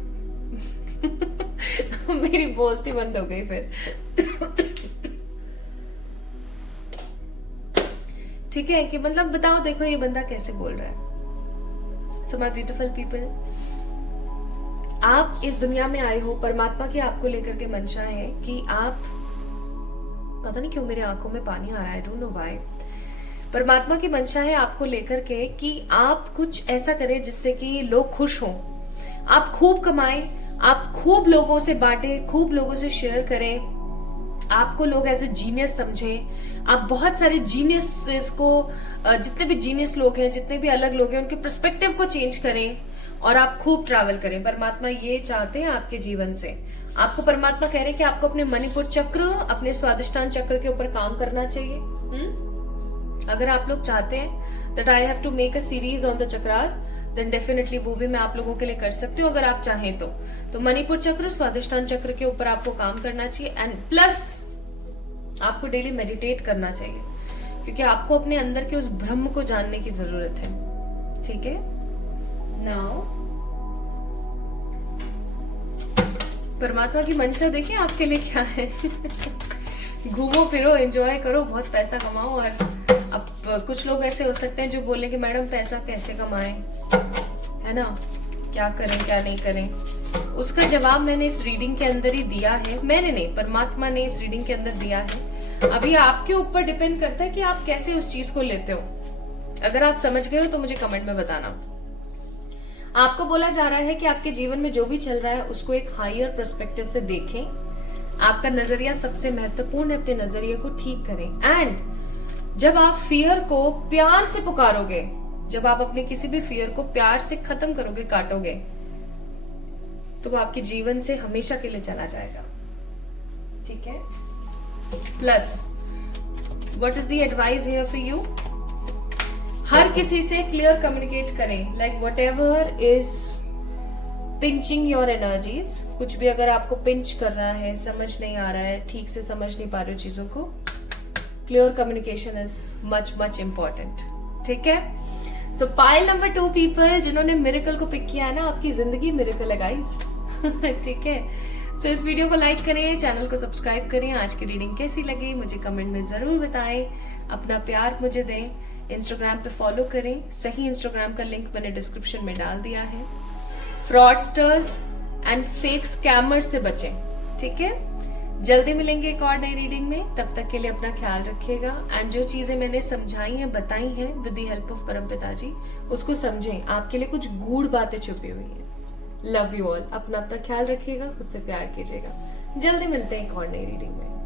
मेरी बोलती बंद हो गई फिर। ठीक है कि मतलब बताओ, देखो ये बंदा कैसे बोल रहा है। सो माय ब्यूटीफुल पीपल, आप इस दुनिया में आए हो, परमात्मा की आपको लेकर के मंशा है कि आप, पता नहीं क्यों मेरे आंखों में पानी आ रहा है, आई डोंट नो व्हाई। परमात्मा की मंशा है आपको लेकर के कि आप कुछ ऐसा करें जिससे कि लोग खुश हों, आप खूब कमाएं, आप खूब लोगों से बांटें, खूब लोगों से शेयर करें, आपको लोग एज ए जीनियस समझें, आप बहुत सारे जीनियस को, जितने भी जीनियस लोग हैं, जितने भी अलग लोग हैं, उनके पर्सपेक्टिव को चेंज करें और आप खूब ट्रैवल करें। परमात्मा ये चाहते हैं आपके जीवन से। आपको परमात्मा कह रहे हैं कि आपको अपने मणिपुर चक्र, अपने स्वादिष्टान चक्र के ऊपर काम करना चाहिए। अगर आप लोग चाहते हैं that I have to make a series on the chakras, then definitely वो भी मैं आप लोगों के लिए कर सकती हूँ अगर आप चाहें तो मणिपुर चक्र, स्वादिष्टान चक्र के ऊपर आपको काम करना चाहिए, एंड प्लस आपको डेली मेडिटेट करना चाहिए, क्योंकि आपको अपने अंदर के उस ब्रह्म को जानने की जरूरत है, ठीक है। नाउ परमात्मा की मंशा देखिए आपके लिए क्या है। घूमो फिरो, एंजॉय करो, बहुत पैसा कमाओ। और अब कुछ लोग ऐसे हो सकते हैं जो बोले कि मैडम पैसा कैसे कमाएं, है ना, क्या करें क्या नहीं करें। उसका जवाब मैंने इस रीडिंग के अंदर ही दिया है। मैंने नहीं, परमात्मा ने इस रीडिंग के अंदर दिया है। अभी आपके ऊपर डिपेंड करता है कि आप कैसे उस चीज को लेते हो। अगर आप समझ गए हो तो मुझे कमेंट में बताना। आपको बोला जा रहा है कि आपके जीवन में जो भी चल रहा है उसको एक हायर पर्सपेक्टिव से देखें। आपका नजरिया सबसे महत्वपूर्ण है, अपने नजरिए को ठीक करें। एंड जब आप फियर को प्यार से पुकारोगे, जब आप अपने किसी भी फियर को प्यार से खत्म करोगे, काटोगे, तो वो आपके जीवन से हमेशा के लिए चला जाएगा। ठीक है। Plus what is the advice here for you? हर किसी से क्लियर कम्युनिकेट करें, like whatever is pinching your energies. कुछ भी अगर आपको पिंच कर रहा है, समझ नहीं आ रहा है, ठीक से समझ नहीं पा रहे हो चीजों को, clear communication is much much important. ठीक है। सो पाइल नंबर 2 पीपल जिन्होंने मिरेकल को पिक किया है ना, आपकी जिंदगी मिरेकल है गाइस। ठीक है। सो इस वीडियो को लाइक करें, चैनल को सब्सक्राइब करें। आज की रीडिंग कैसी लगी मुझे कमेंट में जरूर बताएं, अपना प्यार मुझे दें। इंस्टाग्राम पे फॉलो करें, सही इंस्टाग्राम का लिंक मैंने डिस्क्रिप्शन में डाल दिया है। फ्रॉडस्टर्स एंड फेक स्कैमर्स से बचें। ठीक है। जल्दी मिलेंगे एक और नई रीडिंग में, तब तक के लिए अपना ख्याल रखिएगा। एंड जो चीजें मैंने समझाई हैं, बताई हैं विद द हेल्प ऑफ परमपिता जी, उसको समझें। आपके लिए कुछ गूढ़ बातें छुपी हुई हैं। Love you all. अपना ख्याल रखिएगा, खुद से प्यार कीजिएगा। जल्दी मिलते हैं एक और नई रीडिंग में।